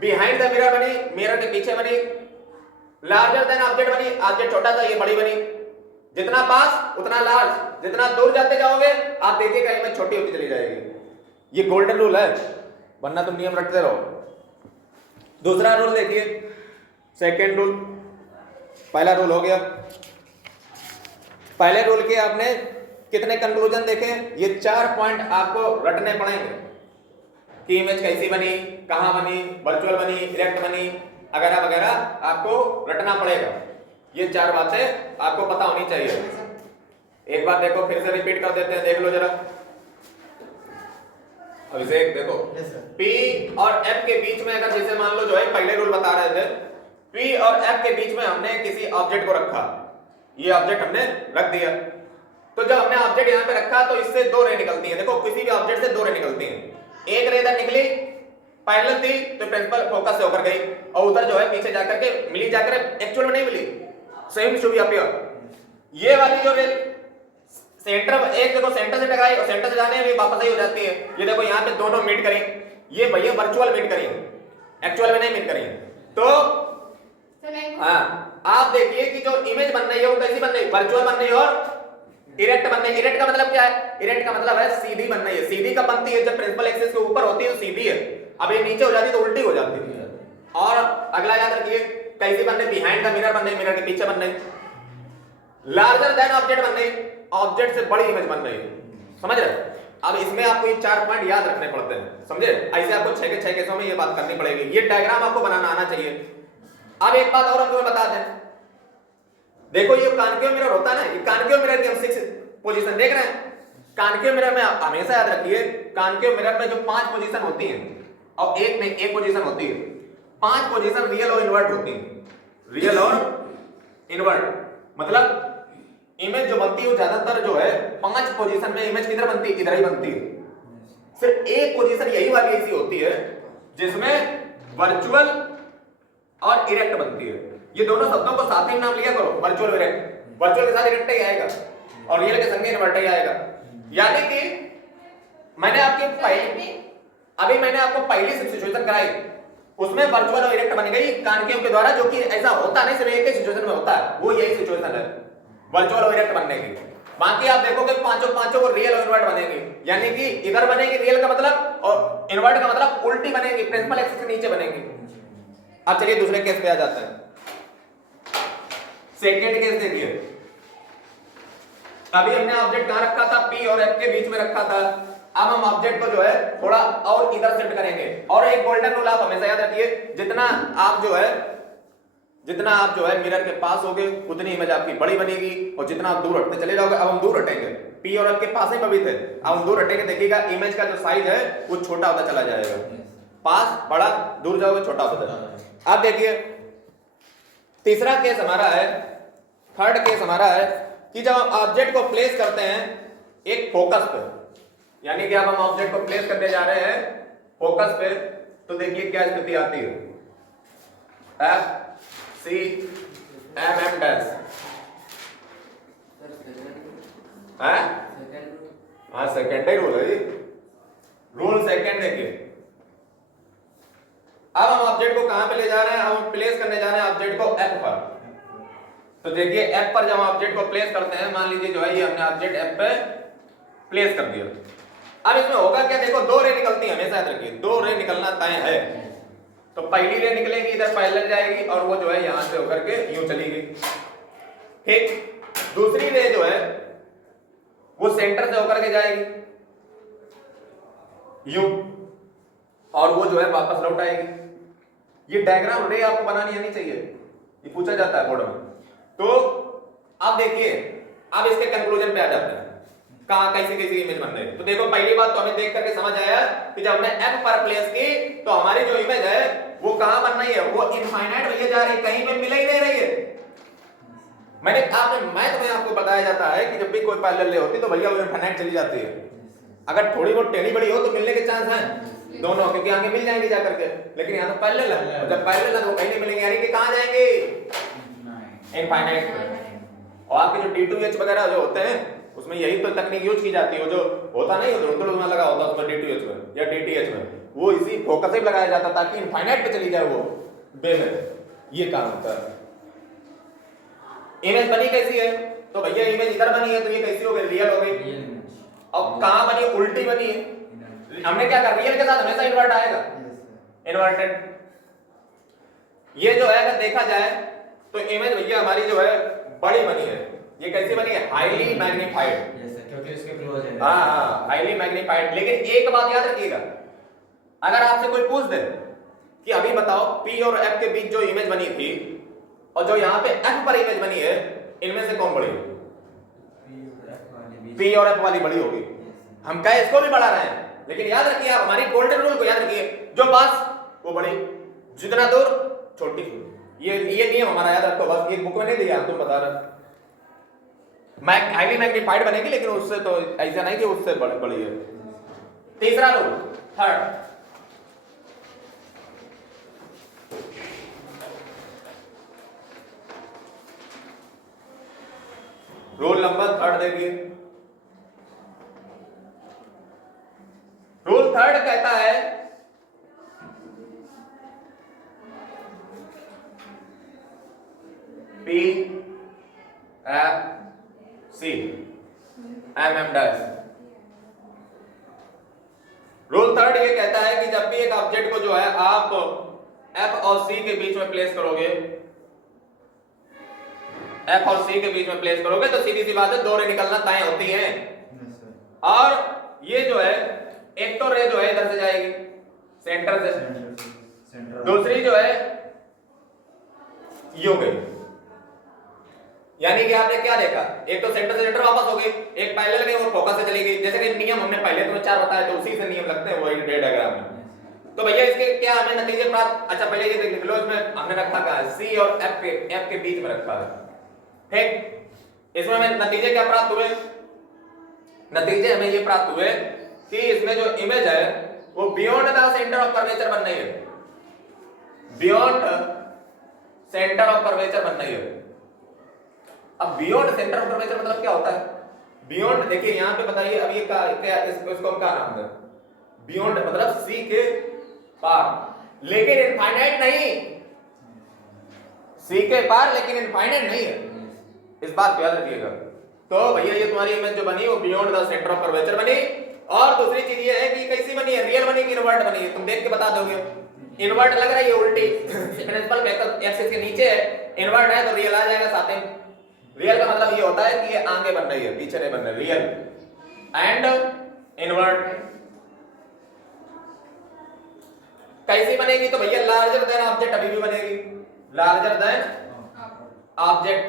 बिहाइंड द मिरर बनी, मिरर के पीछे बनी, लार्जर देन ऑब्जेक्ट बनी, ऑब्जेक्ट छोटा था ये बड़ी बनी। जितना पास उतना लार्ज, जितना दूर जाते जाओगे आप देखिएगा इमेज छोटी होती चली जाएगी। ये गोल्डन रूल है, वरना तुम नियम रखते रहो। दूसरा रूल देखिए, सेकेंड रूल। पहला रूल हो गया, पहले रूल के आपने कितने कंक्लूजन देखे, ये 4 पॉइंट आपको रटने पड़ेंगे कि इमेज कैसी बनी, कहां बनी, वर्चुअल बनी, इरेक्ट बनी, वगैरह वगैरह आपको रटना पड़ेगा। ये 4 बातें आपको पता होनी चाहिए। एक बार देखो, फिर से रिपीट कर देते हैं, देख लो जरा। अभिषेक देखो, P और F के बीच में अगर जैसे मान लो जो है पहले रूल बता रहे थे, P और F के बीच में हमने किसी ऑब्जेक्ट को रखा, ये ऑब्जेक्ट हमने रख दिया, तो जब हमने ऑब्जेक्ट यहाँ पे रखा तो इससे 2 रे निकलती हैं। देखो किसी भी ऑब्जेक्ट से 2 रे निकलती हैं। एक रे इधर निकली, पैरेलल थी तो प्रिंसिपल फोकस से होकर गई, और उधर जो है पीछे जाकर के मिली, जाकर एक्चुअल में नहीं मिली, सेम टू बी अपियर। ये वाली जो रे सेंटर, एक देखो सेंटर से टकराई और सेंटर से जाने में वापस ही हो जाती है। ये देखो यहाँ पे दोनों मीट करें, ये भैया वर्चुअल मीट करें, एक्चुअल में नहीं मीट करें। तो हाँ, आप देखिए कि जो इमेज बन रही है वो कैसी बन रही है, वर्चुअल बन रही है और इरेक्ट बन रही है। इरेक्ट का मतलब क्या है, इरेक्ट का मतलब है सीधी बन रही है। सीधी कब बनती है, जब प्रिंसिपल एक्सिस के ऊपर होती है तो सीधी है, अब ये नीचे हो जाती तो उल्टी हो जाती। और अगला याद रखिए, कैसी बन रही, बिहाइंड का मिरर बन रही, मिरर के पीछे बन रही, लार्जर देन ऑब्जेक्ट बन रही, ऑब्जेक्ट से बड़ी इमेज बन रही, समझ रहे? अब इसमें आपको ये 4 पॉइंट याद रखने पड़ते हैं, समझे? ऐसे आपको 6 के 6 केसों में ये बात करनी पड़ेगी, ये डायग्राम आपको बनाना आना चाहिए। अब एक बात और हम तुम्हें बता दें, देखो ये कॉन्केव मिरर होता है ना, ये कॉन्केव मिरर की हम 6 पोजीशन देख रहे हैं। कॉन्केव मिरर में आप हमेशा याद रखिए, कॉन्केव मिरर में जो 5 पोजीशन होती हैं और एक में एक पोजीशन होती है, 5 पोजीशन रियल और इन्वर्ट होती हैं। रियल और इन्वर्ट मतलब इमेज जो बनती है वो ज्यादातर जो है 5 पोजीशन में इमेज किधर बनती है, इधर ही बनती है। सिर्फ एक पोजीशन यही वाली ऐसी होती है जिसमें वर्चुअल और इरेक्ट बनती है। ये दोनों शब्दों को साथ ही नाम लिया करो, वर्चुअल और इरेक्ट। वर्चुअल के साथ इरेक्ट ही आएगा और रियल के संग इन्वर्ट ही आएगा। यानी कि मैंने आपको पहली सिचुएशन कराई, उसमें वर्चुअल और इरेक्ट बन गई कॉन्केव के द्वारा, जो कि ऐसा होता नहीं, सिर्फ एक ही सिचुएशन में होता है, वो यही सिचुएशन है वर्चुअल और इरेक्ट बनने की। बाकी आप देखोगे पांचों को रियल और इन्वर्ट बनेगी, यानी कि इधर बनेगी रियल का मतलब और इन्वर्ट का मतलब उल्टी बनेगी, प्रिंसिपल एक्सिस के नीचे बनेगी। अब चलिए दूसरे केस पे आ जाते हैं। सेकंड केस देखिए, अभी हमने ऑब्जेक्ट कहां रखा था, P और F के बीच में रखा था। अब हम ऑब्जेक्ट को जो है थोड़ा और इधर शिफ्ट करेंगे। और एक गोल्डन रूल आप हमेशा याद रखिए, जितना आप जो है मिरर के पास होगे उतनी इमेज आपकी बड़ी बनेगी, और जितना आप दूर हटते चले जाओगे, अब हम दूर हटेंगे, P और F के पास ही पवित्र है, अब हम दूर हटेंगे, देखिएगा इमेज का जो साइज है वो छोटा होता चला जाएगा, पास बड़ा, दूर जाओगे छोटा होता जाएगा। अब देखिए तीसरा केस हमारा है, थर्ड केस हमारा है कि जब हम ऑब्जेक्ट को प्लेस करते हैं एक फोकस पे, यानी कि अब हम ऑब्जेक्ट को प्लेस करने जा रहे हैं फोकस पे, तो देखिए क्या स्थिति आती है, F C M M dash, हाँ सेकेंड ही रूल है, रूल सेकेंड देखिए। अब हम ऑब्जेक्ट को कहां पे ले जा रहे हैं, हम प्लेस करने जा रहे हैं ऑब्जेक्ट को F पर। तो देखिए F पर जब हम ऑब्जेक्ट को प्लेस करते हैं, मान लीजिए जो है ये हमने ऑब्जेक्ट F पे प्लेस कर दिया। अब इसमें होगा क्या, देखो 2 रे निकलती है, हमेशा याद रखिए 2 रे निकलना तय है। तो पहली रे निकलेगी इधर पैरेलल जाएगी और वो जो है यहां से होकर के यूं चली गई, ठीक। दूसरी रे जो है वो सेंटर से होकर के जाएगी यूं, और वो जो है वापस लौट आएगी। ये डायग्राम रे आपको बनानी आनी चाहिए, ये पूछा जाता है बोर्ड में। तो अब देखिए, अब इसके कंक्लूजन पे आ जाते हैं, कहां कैसी इमेज बन रही है। तो देखो पहली बात तो हमें देख करके समझ आया कि जब हमने F पर प्लेस की तो हमारी जो इमेज है वो कहां बन रही है, वो इनफाइनाइट भैया जा रही है, कहीं पे मिल ही नहीं रही है। मैं आपको बताया जाता है कि जब भी कोई पैरेलल रे होती तो भैया वो इनफाइनाइट चली जाती है। अगर थोड़ी बहुत टेढ़ी बड़ी हो तो मिलने के चांस हैं दोनों, क्योंकि आगे मिल जाएंगे जाकर के, लेकिन यहाँ तो पैरेलल है, और जब पैरेलल है तो कहीं नहीं मिलेंगे, यानी कि कहां जाएंगे, इनफाइनाइट। और आपके जो D2H वगैरह जो होते हैं उसमें यही तो तकनीक यूज की जाती है, वो जो होता नहीं है लगा होता है उसमें D2H में या DTH में, वो इसी फोकस पे लगाया जाता ताकि इनफाइनाइट पे चली जाए वो बे में, ये काम होता है। इमेज बनी कैसी है, तो भैया इमेज इधर बनी है तो ये कैसी हो गई, रियल हो गई। अब कहां बनी, उल्टी बनी है, हमने क्या कर, रियल के साथ हमेशा इन्वर्ट आएगा, इन्वर्टेड। ये जो है अगर देखा जाए तो इमेज भैया हमारी जो है बड़ी बनी है। ये कैसी बनी है, हाईली मैग्नीफाइड, क्योंकि इसके क्लोज है। हाँ हाईली मैग्नीफाइड। लेकिन एक बात याद रखिएगा, अगर आपसे कोई पूछ दे कि अभी बताओ P और F के बीच जो इमेज बनी थी और जो यहाँ पे F पर इमेज बनी है, इनमें से कौन बड़ी है, P और F वाली बड़ी होगी। हम कहे इसको भी बढ़ा रहे हैं, लेकिन याद रखिए आप हमारी गोल्डन रूल को याद रखिए, जो पास वो बड़ी, जितना दूर छोटी। ये नियम हमारा याद रखो बस, ये बुक में नहीं दिया, तुम बता रहे। हाईली मैग्नीफाइड बनेगी, लेकिन उससे तो ऐसा नहीं कि उससे बड़ी है। तीसरा rule, third, rule number third देखिए। रूल थर्ड कहता है P F C M M dash, rule third ये कहता है कि जब भी एक ऑब्जेक्ट को जो है आप F और C के बीच में प्लेस करोगे, F और C के बीच में प्लेस करोगे तो सीधी सी बात है 2 रे निकलना तय होती है। और ये जो है एक तो रे जो है इधर से जाएगी सेंटर से, दूसरी जो है ये हो गई। यानी कि आपने क्या देखा, एक तो सेंटर से सेंटर वापस हो गई, एक पैरेलल गई वो फोकस से चली गई। जैसे कि नियम हमने पहले तुम्हें 4 बताए तो उसी से नियम लगते हैं वो रे डायग्राम में। तो भैया इसके क्या हमें नतीजे प्राप्त, अच्छा पहले ये देख लो, इसमें हमने रखा क्या है C और F के बीच में रखा है, ठीक। इसमें हमें नतीजे क्या प्राप्त हुए, नतीजे हमें ये प्राप्त हुए कि इसमें जो इमेज है वो beyond the centre of curvature बन रही है, बियॉन्ड सेंटर ऑफ कर्वेचर बन रही है। अब बियॉन्ड सेंटर ऑफ कर्वेचर मतलब क्या होता है, बियॉन्ड देखिए यहां पे बताइए, अब ये क्या इसको हम क्या नाम दें, बियॉन्ड मतलब C के पार, लेकिन इनफाइनाइट नहीं, C के पार लेकिन इनफाइनाइट नहीं है, इस बात को याद रखिएगा। तो भैया ये तुम्हारी इमेज जो बनी वो beyond the centre of curvature बनी। और दूसरी चीज ये है कि कैसी बनी है, रियल बनी कि इनवर्ट बनी है, तुम देख के बता दोगे। इनवर्ट लग रहा है ये उल्टी प्रिंसिपल वेक्टर एक्सिस के नीचे है, इनवर्ट है तो रियल आ जाएगा साथ में। रियल का मतलब ये होता है कि ये आगे बन रही है पीछे नहीं बन रही, रियल एंड इनवर्ट। कैसी बनेगी तो भैया लार्जर देन ऑब्जेक्ट अभी भी बनेगी, लार्जर देन ऑब्जेक्ट।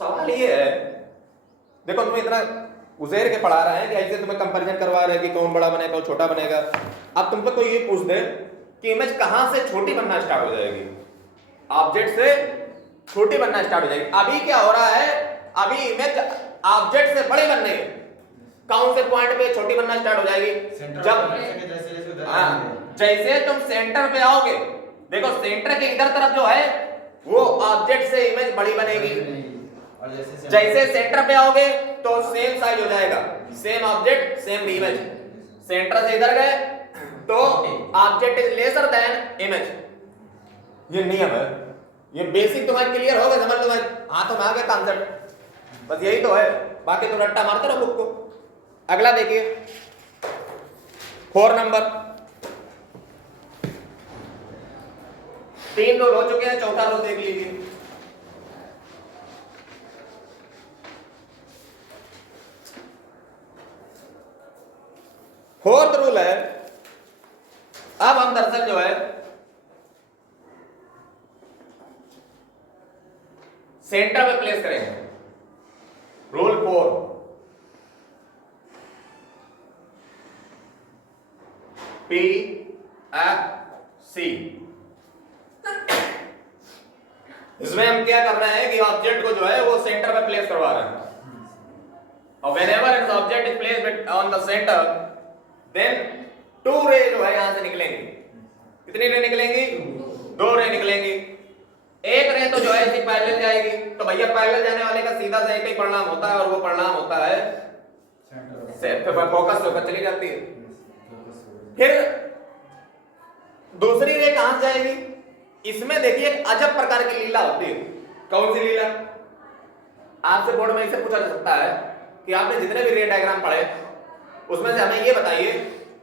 सवाल ये है, देखो तुम्हें इतना उजेर के पढ़ा रहे हैं कि ऐसे तुम्हें कंपैरिजन करवा रहे हैं कि कौन बड़ा बनेगा कौन छोटा बनेगा। अब तुम पे कोई ये पूछ दे कि इमेज कहां से छोटी बनना स्टार्ट हो जाएगी, ऑब्जेक्ट से छोटी बनना स्टार्ट हो जाएगी। अभी क्या हो रहा है, अभी इमेज ऑब्जेक्ट से बड़ी बन रही है, कौन से पॉइंट पे छोटी बनना स्टार्ट हो जाएगी, जब जैसे तुम सेंटर पे आओगे, देखो सेंटर के इधर तरफ जो है वो ऑब्जेक्ट से इमेज बड़ी बनेगी, जैसे सेंटर पे आओगे तो सेम साइज हो जाएगा, same object same image. Centre से इधर गए तो object is lesser than image. ये नियम है, ये बेसिक तुम्हारे क्लियर हो गए, समझ लो, हाथों में आ गया कॉन्सेप्ट, बस यही तो है, बाकी तुम रट्टा मारते रहो बुक को। अगला देखिए 4 नंबर, 3 रोल हो चुके हैं, चौथा रोल देख लीजिए। फोर्थ रूल है, अब हम दरअसल जो है सेंटर में प्लेस करेंगे। Rule 4, PFC। इसमें हम क्या कर रहे हैं कि ऑब्जेक्ट को जो है वो सेंटर में प्लेस करवा रहे हैं, और whenever an object is placed on the center then 2 रे जो है यहां से निकलेंगी। कितनी रे निकलेंगी, 2 रे निकलेंगी। एक रे तो जो है इसी पैरेलल जाएगी, तो भैया पैरेलल जाने वाले का सीधा से एक ही परिणाम होता है, और वो परिणाम होता है सेंटर पर फोकस होकर चली जाती है। फिर दूसरी रे कहां से जाएगी, इसमें देखिए एक अजब प्रकार की लीला होती है। कौन सी लीला, आपसे बोर्ड में इसे पूछा जा सकता है कि आपने जितने भी रे डायग्राम पढ़े उसमें से हमें ये बताइए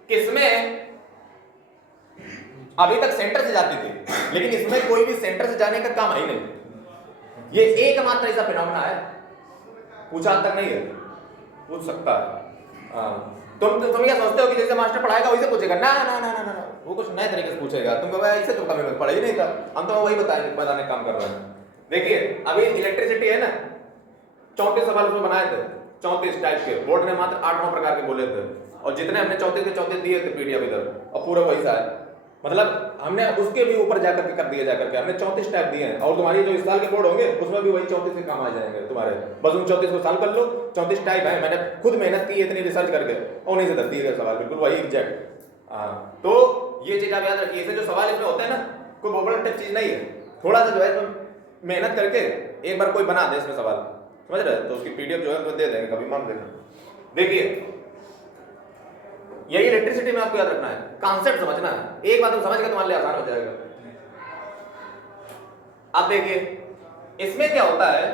किसमें अभी तक सेंटर से जाती थी, लेकिन इसमें कोई भी सेंटर से जाने का काम है ही नहीं। ये एकमात्र ऐसा फिनोमेना है, पूछा तक नहीं है, पूछ सकता है। तुम क्या सोचते हो कि जैसे मास्टर पढ़ाएगा वैसे पूछेगा, ना ना ना ना ना, वो कुछ नए तरीके से पूछेगा। तुम कहोगे ऐसे तो कभी पढ़ा ही नहीं था, हम तो वही बताने काम कर रहे हैं। देखिए अभी इलेक्ट्रिसिटी है ना, 34 सवाल उसमें बनाए थे, 34 टाइप के, बोर्ड ने मात्र 8-9 प्रकार के बोले थे, और जितने हमने 34 के 34 दिए थे पीडीएफ इधर, और पूरा वैसा है, मतलब हमने उसके भी ऊपर जाकर के कर दिए, जाकर के हमने 34 टाइप दिए हैं। और तुम्हारी जो इस साल के बोर्ड होंगे उसमें भी वही 34 के काम आ जाएंगे तुम्हारे, बस उन 34 को सॉल्व कर लो। 34 टाइप है, मैंने खुद मेहनत की इतनी रिसर्च करके, और उन्हीं से धरती है सवाल बिल्कुल वही एग्जैक्ट। तो ये चीज आप याद रखिए, ऐसे जो सवाल इसमें होते हैं ना, कोई बहुत बड़ा चीज नहीं है, थोड़ा सा जो है मेहनत करके एक बार कोई बना दे इसमें सवाल, समझ रहे, तो उसकी पीडीएफ जो है तो दे देंगे, कभी मांग देना। देखिए यही इलेक्ट्रिसिटी में आपको याद रखना है, कॉन्सेप्ट समझना है, एक बात तुम समझ गए तुम्हारे लिए आसान हो जाएगा। अब देखिए इसमें क्या होता है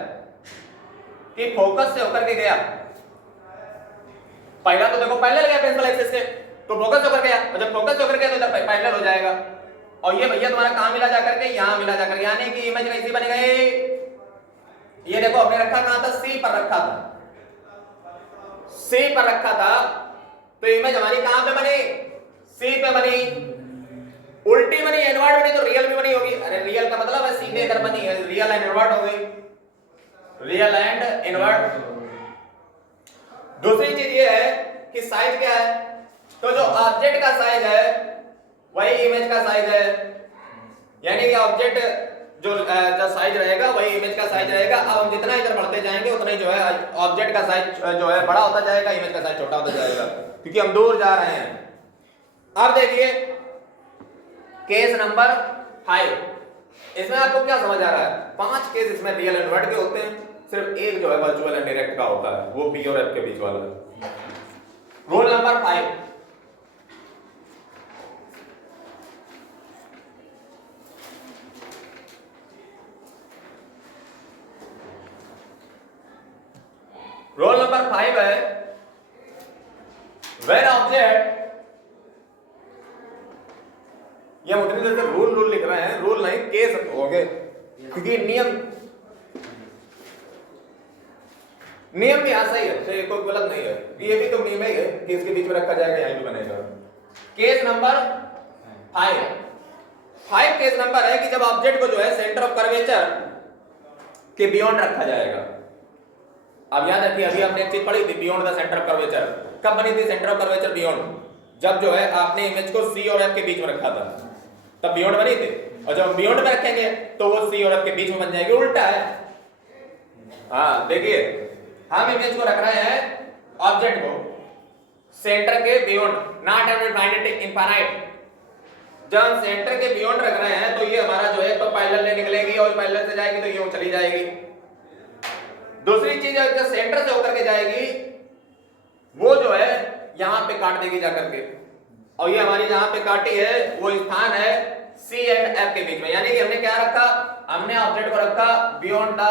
कि फोकस से होकर के गया, पहला तो देखो पहले गया प्रिंसिपल एक्सिस के, तो फोकस होकर गया, और जब फोकस होकर गया तो इधर पैरेलल हो जाएगा। और ये भैया तुम्हारा कहां मिला जाकर के, यहां मिला जाकर, यानी कि इमेज कैसी बन गई, ये देखो हमने रखा कहां था, सी पर रखा था, सी पर रखा था, तो इमेज हमारी कहां पे बनी, सी पे बनी। उल्टी बनी, इनवर्ट बनी, तो रियल भी बनी होगी। अरे रियल का मतलब है सीधे इधर बनी है, रियल एंड इनवर्ट हो गई, रियल एंड इनवर्ट। दूसरी चीज ये है कि साइज क्या है, तो जो ऑब्जेक्ट का साइज है वही इमेज का साइज है, यानी कि ऑब्जेक्ट जो साइज रहेगा वही इमेज का साइज रहेगा। अब हम जितना इधर बढ़ते जाएंगे उतना ही जो है ऑब्जेक्ट का साइज जो है बड़ा होता जाएगा, इमेज का साइज छोटा होता जाएगा, क्योंकि हम दूर जा रहे हैं। अब देखिए केस नंबर 5, इसमें आपको क्या समझ आ रहा है, 5 केस इसमें रियल एंड इनवर्ट के होते हैं, सिर्फ एक जो है वर्चुअल एंड डायरेक्ट का होता है, वो पी और एफ के बीच वाला है। रूल नंबर 5, रोल नंबर 5 है, वेन ऑब्जेक्ट, ये हम उतनी देर से रूल लिख रहे हैं, रूल नहीं केस हो गए, क्योंकि नियम भी ऐसा ही है, तो कोई गलत नहीं है, ये भी तो नियम ही है कि इसके बीच में रखा जाएगा, यहीं भी बनेगा। केस नंबर 5 केस नंबर है कि जब ऑब्जेक्ट को जो है सेंटर ऑफ कर्वेचर के बियॉन्ड रखा जाएगा। अब याद रखिए अभी हमने एक चीज पढ़ी थी, beyond the centre of curvature, कब बनी थी सेंटर ऑफ कर्वेचर बियॉन्ड, जब जो है आपने इमेज को सी और एफ के बीच में रखा था, तब बियॉन्ड बनी थी। और जब बियॉन्ड में रखेंगे तो वो सी और एफ के बीच में बन जाएगी, उल्टा है। हाँ देखिए हम इमेज को रख रहे हैं ऑब्जेक्ट को सेंटर के बियॉन्ड, नॉट इनफाइनाइट। जब हम सेंटर के बियॉन्ड रख रहे हैं तो ये हमारा जो है तो पैरेलल निकलेगी, और पैरेलल से जाएगी तो यूं चली जाएगी। दूसरी चीज है जो सेंटर से होकर के जाएगी वो जो है यहां पे काट देगी जाकर के, और ये हमारी जहां पे काटी है वो स्थान है सी एंड एफ के बीच में, यानी कि हमने क्या रखा, हमने ऑब्जेक्ट को रखा beyond the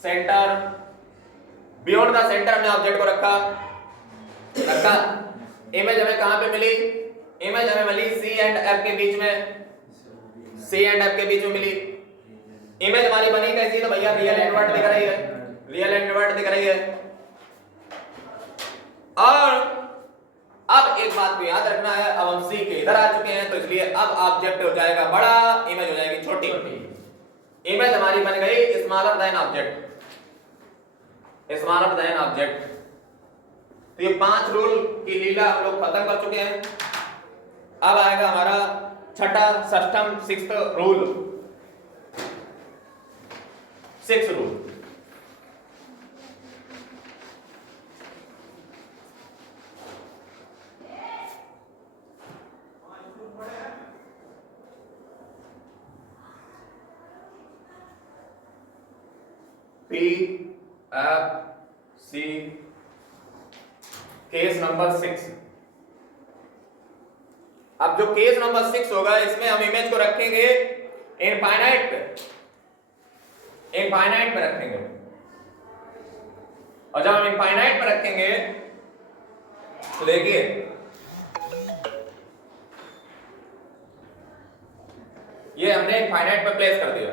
centre, beyond the centre हमने ऑब्जेक्ट को रखा। इमेज हमें कहां पे मिली, इमेज हमें मिली सी एंड एफ के बीच में, सी एंड एफ के बीच में मिली। इमेज हमारी बनी कैसी, तो भैया रियल एंड इनवर्ट दिख रही है, रियल एंड इनवर्ट दिख रही है। और अब एक बात को याद रखना है, अब हम सी के इधर आ चुके हैं, तो इसलिए अब ऑब्जेक्ट हो जाएगा बड़ा, इमेज हो जाएगी छोटी। इमेज हमारी बन गई smaller than object, smaller than object. तो ये 5 रूल की लीला हम लोग खत्म कर चुके हैं। अब आएगा हमारा छठा, षष्ठम, 6th rule, 6th rule. P F C case number 6। अब जो केस नंबर 6 होगा इसमें हम इमेज को रखेंगे इनफाइनाइट पे, इनफाइनाइट पे रखेंगे। और जब हम इनफाइनाइट पे रखेंगे तो देखिए ये हमने इनफाइनाइट पे प्लेस कर दिया।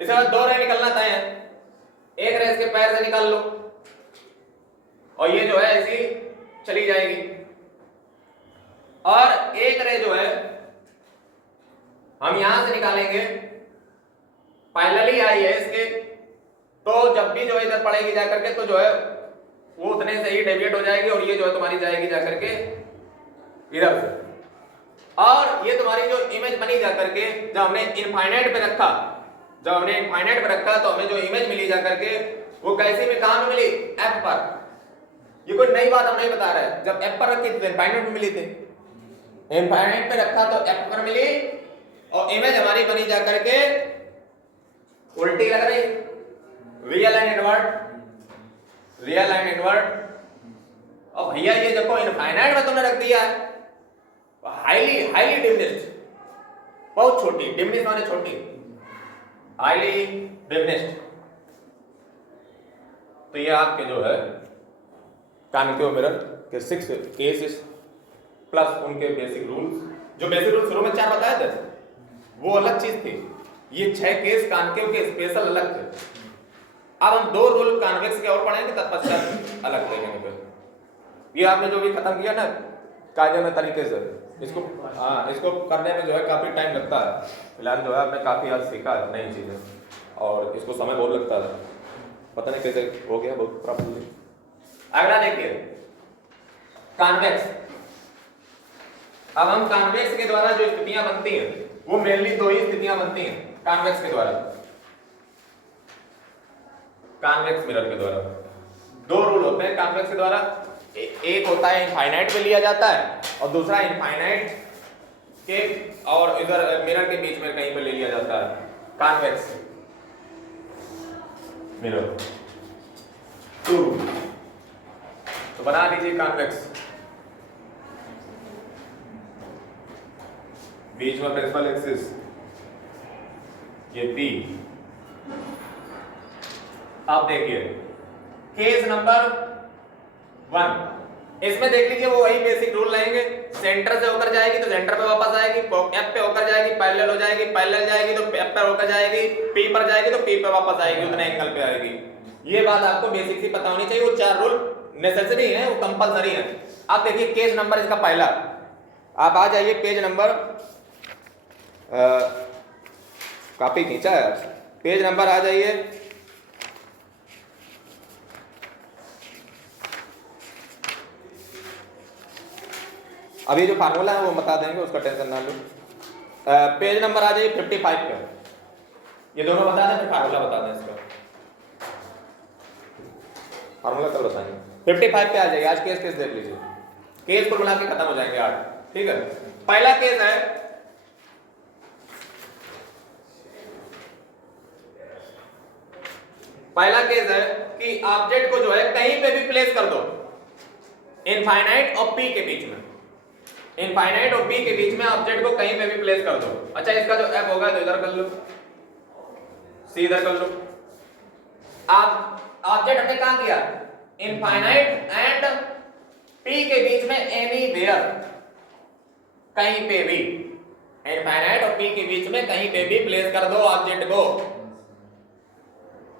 इसके बाद 2 रे निकलना तय है, एक रे इसके पैर से निकाल लो और ये जो है ऐसी चली जाएगी, और एक रे जो है हम यहां से निकालेंगे, फाइनली आई है इसके, तो जब भी जो है इधर पड़ेगी जाकर के तो जो है वो उतने से ही डेविएट हो जाएगी, और ये जो है तुम्हारी जाएगी जाकर के इधर से। और ये तुम्हारी जो इमेज बनी जाकर के, जब हमने इनफाइनाइट पे रखा, जब हमने इनफाइनाइट पे रखा तो हमें जो इमेज मिली जाकर के वो कैसे में, कहां में मिली, एफ पर। ये कोई नई बात हम नहीं बता रहे हैं, जब एफ पर रखी तो इनफाइनाइट पे मिली थी, इनफाइनाइट पे रखा तो एफ पर मिली, और इमेज हमारी बनी जाकर के उल्टी लग रही, real and invert, real and invert. और भैया ये देखो इनफाइनाइट में तुमने रख दिया है, हाईली हाईली डिमिनिश्ड, बहुत छोटी, डिमिनिश माने छोटी, हाईली डिमिनिश्ड। तो ये आपके जो है कॉन्केव मिरर के 6 केसेस प्लस उनके बेसिक रूल्स। जो बेसिक रूल शुरू में 4 बताए थे वो अलग चीज थी, ये 6 केस कॉन्केव के स्पेशल अलग थे। अब हम 2 रूल कॉन्वेक्स के और पढ़ेंगे, तत्पश्चात अलग देखेंगे। फिर ये आपने जो भी खत्म किया ना कायदे में तरीके से, इसको इसको करने में जो है काफी टाइम लगता है। फिलहाल जो है आपने काफी आज सीखा है नई चीजें और इसको समय बहुत लगता है, पता नहीं कैसे हो गया बहुत प्रॉब्लम। अगला देखिए कॉन्वेक्स। अब हम कॉन्वेक्स के द्वारा जो स्थितियां बनती हैं वो मेनली 2 ही स्थितियां बनती हैं कॉन्वेक्स के द्वारा, कॉन्वेक्स मिरर के द्वारा। 2 रूल होते हैं कॉन्वेक्स के द्वारा, एक होता है इनफाइनाइट पे लिया जाता है और दूसरा इनफाइनाइट के और इधर मिरर के बीच में कहीं पे ले लिया जाता है, कॉन्वेक्स मिरर। तो बना लीजिए कॉन्वेक्स, बीच में प्रिंसिपल एक्सिस ये P। आप देखिए केस नंबर 1, इसमें देख लीजिए वो वही बेसिक रूल रहेंगे। सेंटर से होकर जाएगी तो सेंटर पे वापस आएगी, F पे होकर जाएगी पैरेलल हो जाएगी, पैरेलल जाएगी तो F पर होकर जाएगी, P पर जाएगी तो P पे वापस आएगी, उतने एंगल पे आएगी। ये बात आपको बेसिक सी पता होनी चाहिए। वो 4 रूल नेसेसरी है, वो कंपलसरी है। आप देखिए केस नंबर इसका पहला, आप आ जाइए पेज नंबर, कॉपी खींचा है, पेज नंबर आ जाइए अभी जो फार्मूला है वो बता देंगे, उसका टेंशन ना लो। पेज नंबर आ जाइए 55 पे, ये दोनों बता दें फिर फार्मूला बता दें इसका। फार्मूला कल बताएंगे। 55 पे आ जाइए, आज केस देख लीजिए, केस को मिला के खत्म हो जाएंगे 8। ठीक है, पहला केस है कि ऑब्जेक्ट को जो है कहीं पे भी प्लेस कर दो इनफाइनाइट और P के बीच में, इनफाइनाइट और P के बीच में ऑब्जेक्ट को कहीं पे भी प्लेस कर दो। अच्छा, इसका जो F होगा तो इधर कर लो, C इधर कर लो। आप ऑब्जेक्ट हमने कहां किया, इनफाइनाइट एंड P के बीच में एनीवेयर, कहीं पे भी, इनफाइनाइट और P के बीच में कहीं पे भी प्लेस कर दो ऑब्जेक्ट को।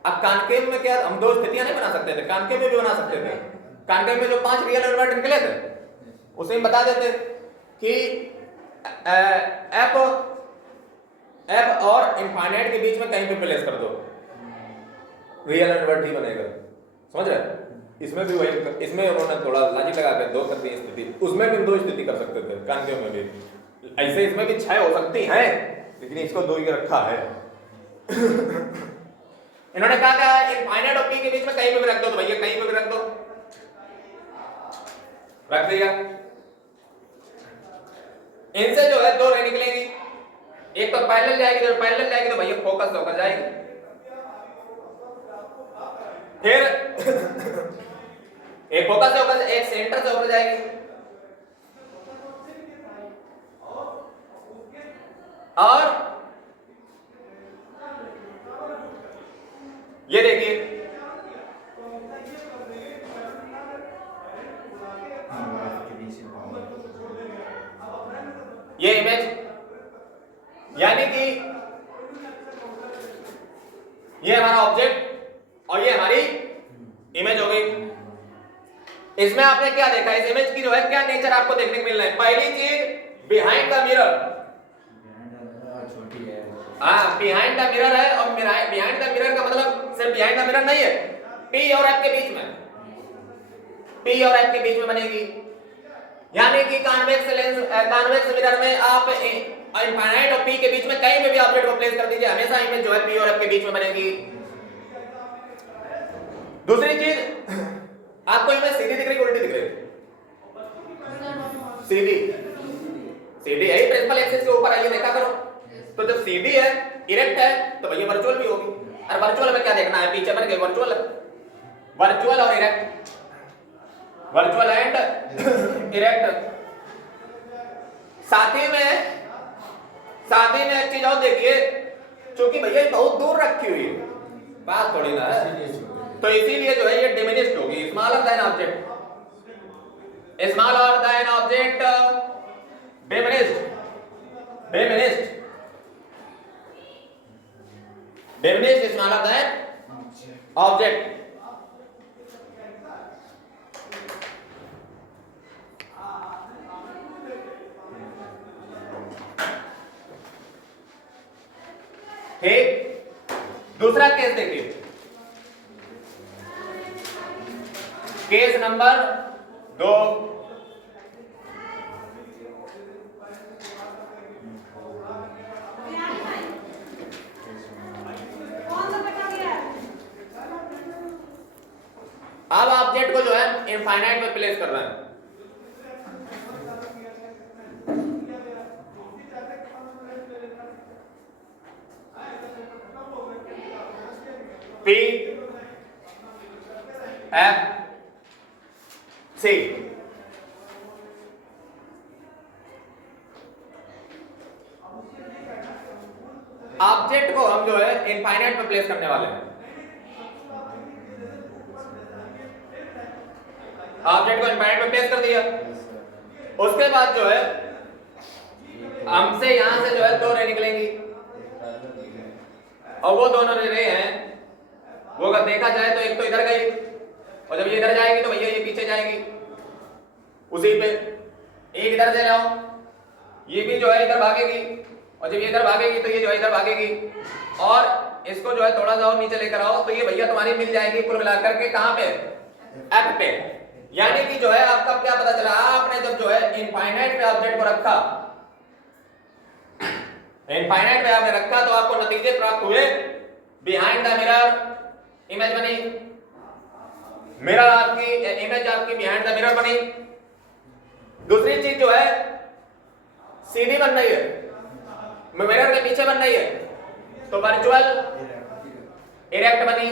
अब कॉन्केव में क्या हम 2 स्थितियां नहीं बना सकते थे, कॉन्केव में भी बना सकते थे। कॉन्केव में जो 5 रियल एलिमेंट निकले थे उसे हम बता देते कि F और इनफाइनाइट के बीच में कहीं पे प्लेस कर दो, रियल एलिमेंट ही बनेगा। समझ रहे? इसमें भी वही, इसमें उन्होंने थोड़ा लॉजिक लगा के 2 कर दी स्थिति, उसमें भी 2 स्थिति कर सकते थे कॉन्केव में भी। ऐसे इसमें भी 6 हो सकती हैं, लेकिन इसको 2 ही रखा है। इन्होंने कहा था इनफाइनाइट और P के बीच में कहीं पे भी रख दो, तो भैया कहीं पे भी रख दो, रख दिया। इनसे जो है 2 रे निकलेंगी, एक तो पैरेलल जाएगी, तो पैरेलल जाएगी तो भैया फोकस होकर जाएगी। फिर एक फोकस से होकर, एक सेंटर से होकर जाएगी, और ये देखिए ये इमेज, यानी कि ये हमारा ऑब्जेक्ट और ये हमारी इमेज हो गई। इसमें आपने क्या देखा, इस इमेज की जो है क्या नेचर आपको देखने को मिल रहा है। पहली चीज behind the mirror, behind the mirror है, और बिहाइंड द मिरर का मतलब सिर्फ बिहाइंड द मिरर नहीं है, P और F के बीच में, P और F के बीच में बनेगी। यानी कि कॉन्वेक्स लेंस, कॉन्वेक्स मिरर में आप इनफाइनाइट और P के बीच में कहीं पे भी ऑब्जेक्ट को प्लेस कर दीजिए, हमेशा इमेज जो है P और F के बीच में बनेगी। दूसरी चीज, आपको इमेज सीधी दिख रही है उल्टी दिख रही है? सीधी, सीधी है, प्रिंसिपल एक्सिस के ऊपर आइए देखा करो। तो जब सीधी है, इरेक्ट है, तो भैया वर्चुअल भी होगी। और वर्चुअल में क्या देखना है, पीछे बन गए वर्चुअल, वर्चुअल और इरेक्ट, वर्चुअल एंड इरेक्ट। साथ ही में एक चीज और देखिए, क्योंकि भैया बहुत दूर रखी हुई है, पास थोड़ी ना है, तो इसीलिए जो है ये डिमिनिश्ड होगी, smaller than object, smaller than object Diminished is smaller than object. ठीक, दूसरा केस देखिए, केस नंबर 2। अब ऑब्जेक्ट को जो है इनफाइनाइट में प्लेस कर रहे हैं। P F C ऑब्जेक्ट को हम जो है इनफाइनाइट में प्लेस करने वाले हैं। ऑब्जेक्ट को इनफाइनाइट में प्लेस कर दिया, उसके बाद जो है हमसे यहां से जो है 2 रे निकलेंगी, और वो दोनों रे हैं वो अगर देखा जाए तो एक तो इधर गई, और जब ये इधर जाएगी तो भैया ये पीछे जाएगी उसी पे। एक इधर से जाओ, ये भी जो है इधर भागेगी, और जब ये इधर भागेगी तो ये जो है इधर भागेगी, और इसको जो है थोड़ा सा और नीचे लेकर आओ तो ये भैया तुम्हारी मिल जाएगी कुल मिलाकर के कहां पे, एफ पे। यानी कि जो है आपका क्या पता चला, आपने जब जो है इनफाइनाइट पे ऑब्जेक्ट को रखा, इनफाइनाइट पे आपने रखा तो आपको नतीजे प्राप्त हुए बिहाइंड द मिरर इमेज बनी, मिरर आपकी इमेज आपकी बिहाइंड द मिरर बनी। दूसरी चीज जो है सीधी बन रही है, मिरर के पीछे बन रही है, तो वर्चुअल इरेक्ट बनी।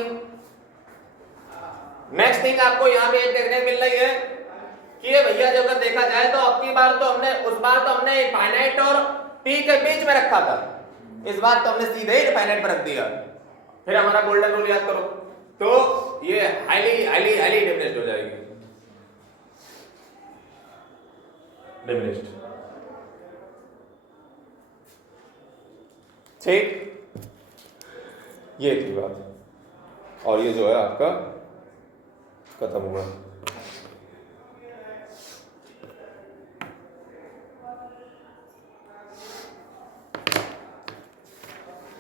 नेक्स्ट थिंग आपको यहां पे देखने मिल रही है कि ये भैया जब अगर देखा जाए तो अब की बार तो हमने उस बार तो हमने इनफाइनाइट और पी के बीच में रखा था, इस बार तो हमने सीधे ही इनफाइनाइट पर रख दिया। फिर हमारा गोल्डन रूल याद करो, तो ये हाईली हाईली हाईली डिमिनिश्ड हो जाएगी, डिमिनिश्ड। ठीक, ये थी बात, और ये जो है आपका खत्म हुआ।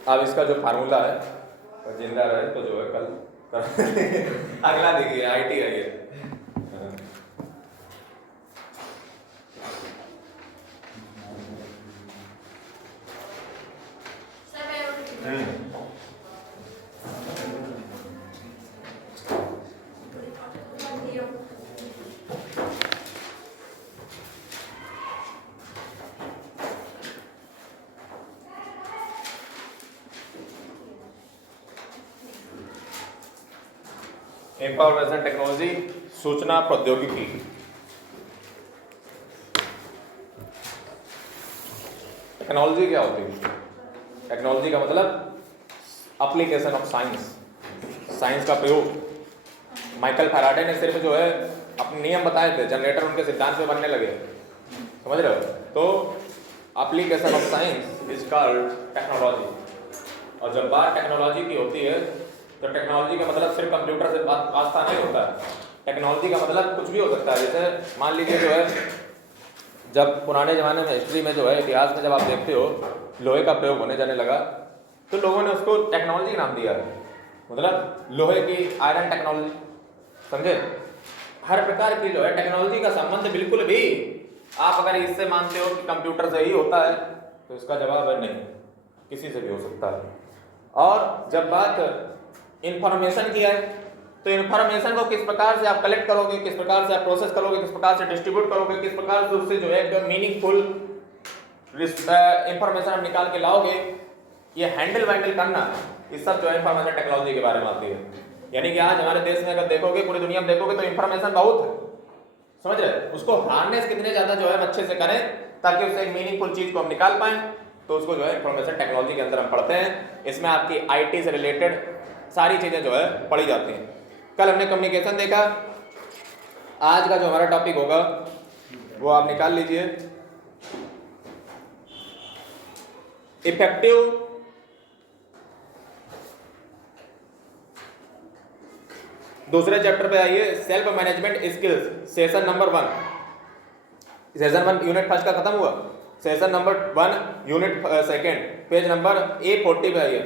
अब इसका जो फार्मूला है जिंदा रहे तो जो है कल अगला देखिए, आईटी है ये। इंफॉर्मेशन टेक्नोलॉजी, सूचना प्रौद्योगिकी। टेक्नोलॉजी क्या होती है? टेक्नोलॉजी का मतलब एप्लीकेशन ऑफ साइंस, साइंस का प्रयोग। माइकल फैराडे ने सिर्फ जो है अपने नियम बताए थे, जनरेटर उनके सिद्धांत में बनने लगे, समझ रहे हो? तो application of science is called technology. और जब बात टेक्नोलॉजी की होती है तो टेक्नोलॉजी का मतलब सिर्फ कंप्यूटर से वास्ता नहीं होता है। टेक्नोलॉजी का मतलब कुछ भी हो सकता है। जैसे मान लीजिए जो है जब पुराने ज़माने में हिस्ट्री में जो है इतिहास में जब आप देखते हो लोहे का प्रयोग होने जाने लगा तो लोगों ने उसको टेक्नोलॉजी नाम दिया है, मतलब लोहे की आयरन टेक्नोलॉजी, समझे? हर प्रकार की जो है टेक्नोलॉजी का संबंध बिल्कुल भी आप अगर इससे मानते हो कि कंप्यूटर से ही होता है तो इसका जवाब है नहीं, किसी से भी हो सकता है। और जब बात इंफॉर्मेशन की है तो इंफॉर्मेशन को किस प्रकार से आप कलेक्ट करोगे, किस प्रकार से आप प्रोसेस करोगे, किस प्रकार से डिस्ट्रीब्यूट करोगे, किस प्रकार से उससे जो है एकदम मीनिंगफुल इंफॉर्मेशन आप निकाल के लाओगे, ये हैंडल वैंडल करना, ये सब जो है इंफॉर्मेशन टेक्नोलॉजी के बारे में आती है। यानी कि आज हमारे देश में अगर देखोगे, पूरी दुनिया में देखोगे तो इंफॉर्मेशन बहुत है, समझ रहे? उसको हार्नेस कितने ज्यादा जो है अच्छे से करें ताकि उससे एक मीनिंगफुल चीज को हम निकाल पाएं, तो उसको जो है इंफॉर्मेशन टेक्नोलॉजी के अंदर हम पढ़ते हैं। इसमें आपकी आईटी से रिलेटेड सारी चीजें जो है पढ़ी जाती हैं। कल हमने कम्युनिकेशन देखा, आज का जो हमारा टॉपिक होगा वो आप निकाल लीजिए, इफेक्टिव दूसरे चैप्टर पे आइए, self management skills, session number 1। Session 1 unit first का खत्म हुआ, session number 1 unit second, page number A40 पे आइए,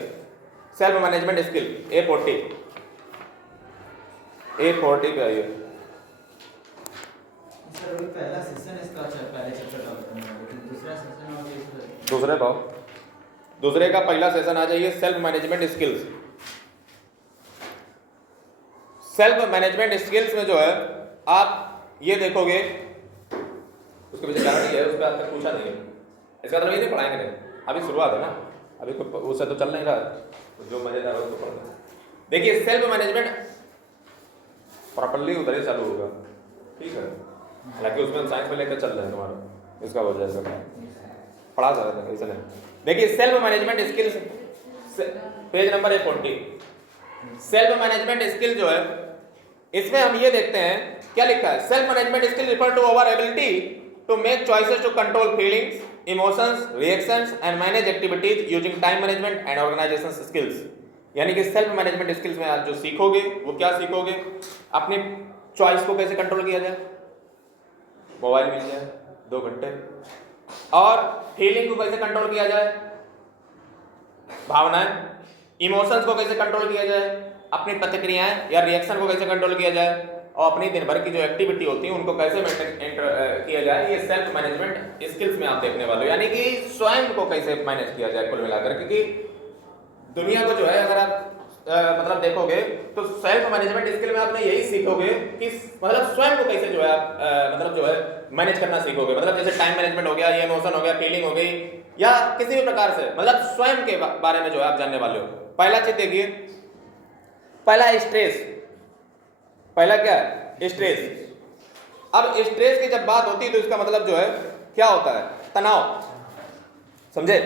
सेल्फ मैनेजमेंट स्किल A40 पे आइए। सर वो पहला सेशन इसका पहले चैप्टर का बताना है, लेकिन दूसरा सेशन और ये दूसरे पाओ, दूसरे का पहला सेशन आ जाइए, self management skills. Self management skills में जो है आप ये देखोगे, उसके पीछे गारंटी है, उस पर आज तक पूछा नहीं है, इसका मतलब ये नहीं पढ़ाएंगे नहीं, अभी शुरुआत है ना, अभी उससे तो चल नहीं रहा, जो मजेदार हो उसको पढ़ना। देखिए सेल्फ मैनेजमेंट प्रॉपर्ली उधर ही चालू होगा, ठीक है, हालांकि उसमें साइंस में लेकर चल रहे हैं तुम्हारा, इसका वजह से पढ़ा जा रहा था ऐसा नहीं। देखिए self management skills, page number A40, self management skill जो है इसमें हम ये देखते हैं क्या लिखा है, self management skill refer to our ability to make choices to control feelings, emotions, reactions and manage activities using time management and organisation skills. यानी कि सेल्फ मैनेजमेंट स्किल्स में आज जो सीखोगे वो क्या सीखोगे, अपनी चॉइस को कैसे कंट्रोल किया जाए, मोबाइल मिल जाए 2 घंटे, और फीलिंग को कैसे कंट्रोल किया जाए, भावनाएं, इमोशंस को कैसे कंट्रोल किया जाए, अपनी प्रतिक्रियाएं या रिएक्शन को कैसे कंट्रोल किया जाए, और अपनी दिन भर की जो एक्टिविटी होती है उनको कैसे मेंटेन किया जाए, ये सेल्फ मैनेजमेंट स्किल्स में आप देखने वाले हो। यानी कि स्वयं को कैसे मैनेज किया जाए कुल मिलाकर, क्योंकि दुनिया को जो है अगर आप मतलब देखोगे तो सेल्फ मैनेजमेंट स्किल में आपने यही सीखोगे कि मतलब स्वयं को कैसे जो है आप मतलब जो है मैनेज करना सीखोगे, मतलब जैसे टाइम मैनेजमेंट हो गया, ये इमोशन हो गया, फीलिंग हो गई, या किसी भी प्रकार से मतलब स्वयं के बारे में जो है आप जानने वाले हो। पहला चीज देखिए, पहला स्ट्रेस, पहला क्या है स्ट्रेस। अब स्ट्रेस की जब बात होती है तो इसका मतलब जो है क्या होता है, तनाव, समझे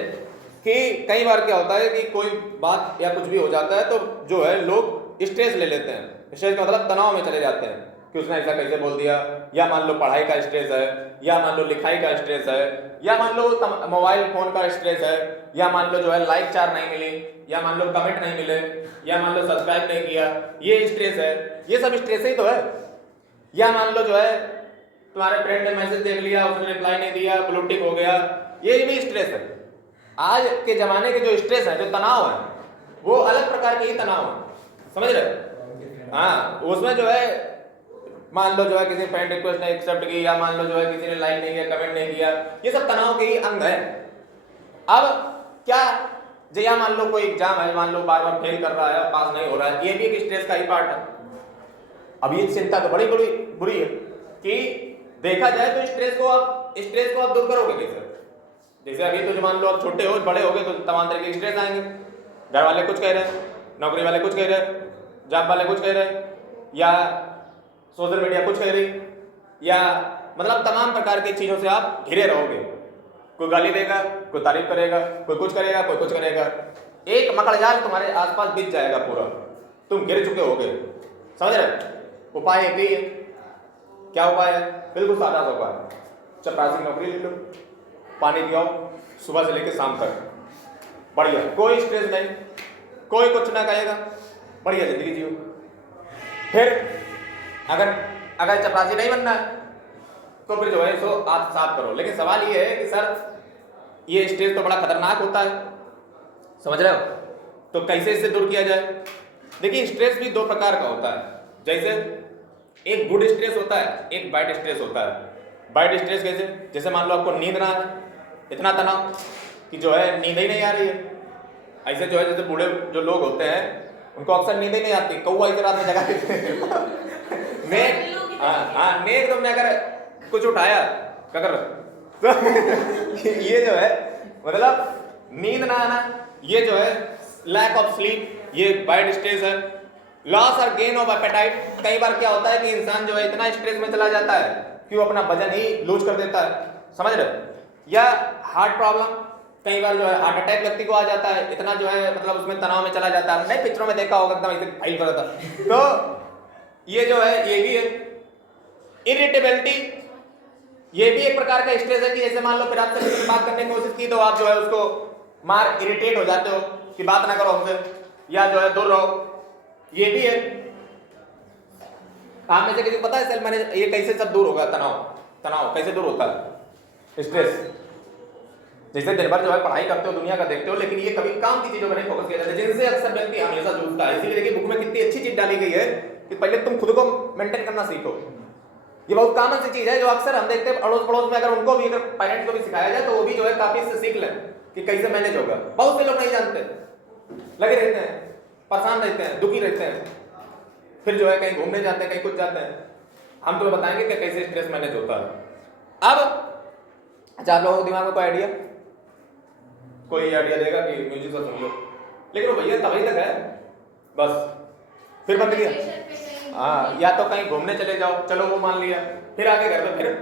कि कई बार क्या होता है कि कोई बात या कुछ भी हो जाता है तो जो है लोग स्ट्रेस ले लेते हैं, स्ट्रेस का मतलब तनाव में चले जाते हैं कि उसने ऐसा कैसे बोल दिया, या मान लो पढ़ाई का स्ट्रेस है, या मान लो लिखाई का स्ट्रेस है, या मान लो मोबाइल फोन का स्ट्रेस है, या मान लो जो है लाइक 4 नहीं मिली, या मान लो कमेंट नहीं मिले, या मान लो सब्सक्राइब नहीं किया, ये स्ट्रेस है, ये सब स्ट्रेस ही तो है। या मान लो जो है तुम्हारे फ्रेंड ने मैसेज देख लिया, उसने रिप्लाई नहीं दिया, ब्लू टिक हो गया, ये भी स्ट्रेस है। आज के जमाने के जो स्ट्रेस है, जो तनाव है, वो अलग प्रकार के ही तनाव है, समझ रहे? हाँ, उसमें जो है मान लो जो है किसी फ्रेंड रिक्वेस्ट ने एक्सेप्ट की, या मान लो जो है किसी ने लाइक नहीं किया, कमेंट नहीं किया, ये सब तनाव के ही अंग है। अब क्या या मान लो कोई एग्जाम है, मान लो बार बार फेल कर रहा है, पास नहीं हो रहा है, ये भी एक स्ट्रेस का ही पार्ट है। अब ये चिंता तो बड़ी बड़ी बुरी है कि देखा जाए तो स्ट्रेस को आप दूर करोगे कैसे? जैसे अभी तो जो मान लो आप छोटे हो, बड़े हो गए तो तमाम तरह के स्ट्रेस आएंगे, घर वाले कुछ कह रहे हैं, नौकरी वाले कुछ कह रहे हैं, जॉब वाले कुछ कह रहे हैं, या सोशल मीडिया कुछ कह रही, या मतलब तमाम प्रकार की चीजों से आप घिरे रहोगे। कोई गाली देगा, कोई तारीफ करेगा, कोई कुछ करेगा, कोई कुछ करेगा, एक मकड़जाल तुम्हारे आसपास बिछ जाएगा पूरा, तुम गिर चुके होगे, समझ रहे? उपाय एक ही है, क्या उपाय है? बिल्कुल सादा सा उपाय, चपरासी की नौकरी ले लो, पानी पियाओ सुबह से लेकर शाम तक, बढ़िया, कोई स्ट्रेस नहीं, कोई कुछ ना कहेगा, बढ़िया जिंदगी जियो। फिर अगर चपरासी नहीं बनना है तो फिर जो है सो आप साफ करो। लेकिन सवाल ये है कि सर ये स्ट्रेस तो बड़ा खतरनाक होता है, समझ रहे हो, तो कैसे इससे दूर किया जाए? देखिए स्ट्रेस भी 2 प्रकार का होता है, जैसे एक गुड स्ट्रेस होता है, एक बैड स्ट्रेस होता है। बैड स्ट्रेस कैसे? जैसे मान लो आपको नींद ना आए, इतना तनाव कि जो है नींद ही नहीं आ रही है, ऐसे जो है जैसे बूढ़े जो लोग होते हैं उनको अक्सर नींद ही नहीं आती, कौवा इधर रात में जगा देते हैं नेक तुमने अगर कुछ उठाया अगर ये जो है मतलब नींद ना आना, ये जो है लैक ऑफ स्लीप, ये बैड स्ट्रेस है। लॉस और गेन ऑफ एपेटाइट, कई बार क्या होता है कि इंसान जो है इतना स्ट्रेस में चला जाता है कि वो अपना वजन ही लूज कर देता है, समझ रहे? या हार्ट प्रॉब्लम, कई बार जो है हार्ट अटैक व्यक्ति को आ जाता है, इतना जो है मतलब उसमें तनाव में चला जाता है, नहीं पिक्चरों में देखा होगा एकदम ऐसे फाइल कर था। तो ये जो है ये भी है। इरिटेबिलिटी, ये भी एक प्रकार का स्ट्रेस है कि जैसे मान लो फिर आपसे किसी से बात करने की कोशिश की तो आप जो है उसको मार इरिटेट हो जाते हो कि बात ना करो हमसे, या जो है दूर रहो, ये भी है। आप में से किसी को पता है सेल्फ मैनेज ये कैसे सब दूर होगा? तनाव कैसे दूर होता है? स्ट्रेस। जैसे दिन भर जो है पढ़ाई करते हो, दुनिया का देखते हो, लेकिन ये कभी काम की चीजों पर नहीं फोकस किया जाता, जिनसे अक्सर व्यक्ति हमेशा जूझता है। इसीलिए देखिए बुक में कितनी अच्छी चीज डाली गई है कि पहले तुम खुद को मेंटेन करना सीखो। ये बहुत कॉमन सी चीज है जो अक्सर हम देखते हैं अड़ोस पड़ोस में, अगर उनको भी, अगर पेरेंट्स को भी सिखाया जाए तो वो भी जो है काफी इससे सीख लें कि कैसे मैनेज होगा। बहुत से लोग नहीं जानते, लगे रहते हैं, परेशान रहते हैं, दुखी रहते हैं, फिर जो है कहीं घूमने जाते हैं, कहीं कुछ जाते हैं। हम तुम्हें बताएंगे कि कैसे स्ट्रेस मैनेज होता है। अब अच्छा, आप लोगों के दिमाग में कोई आइडिया देगा कि म्यूजिक को सुन लो, लेकिन वो भैया तभी तक है बस, फिर बंद किया। हाँ, या तो कहीं घूमने चले जाओ, चलो वो मान लिया, फिर आके घर पे फिर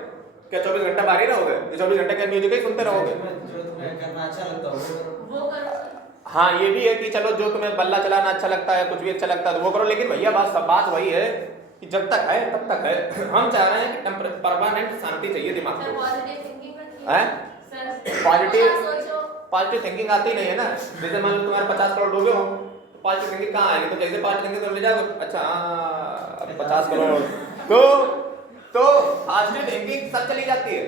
क्या 24 घंटा बाहर ही रहोगे? 24 घंटे का म्यूजिक ही सुनते रहोगे? जो तुम्हें करना अच्छा लगता हो वो करो। हाँ, ये भी है कि चलो जो तुम्हें बल्ला चलाना अच्छा लगता है, कुछ भी अच्छा लगता है तो वो करो, लेकिन भैया बात वही है कि जब तक है तब तक है। हम चाह रहे हैं कि परमानेंट शांति चाहिए दिमाग को। पॉजिटिव थिंकिंग करनी है? सर पॉजिटिव थिंकिंग आती नहीं है ना। जैसे मान लो तुम्हारे 50 करोड़ डूबे हो, पॉजिटिव थिंकिंग कहाँ आएगी? तो जैसे पॉजिटिव थिंकिंग तो ले जाओगे, अच्छा हाँ 50 करोड़, तो पॉजिटिव थिंकिंग सब चली जाती है।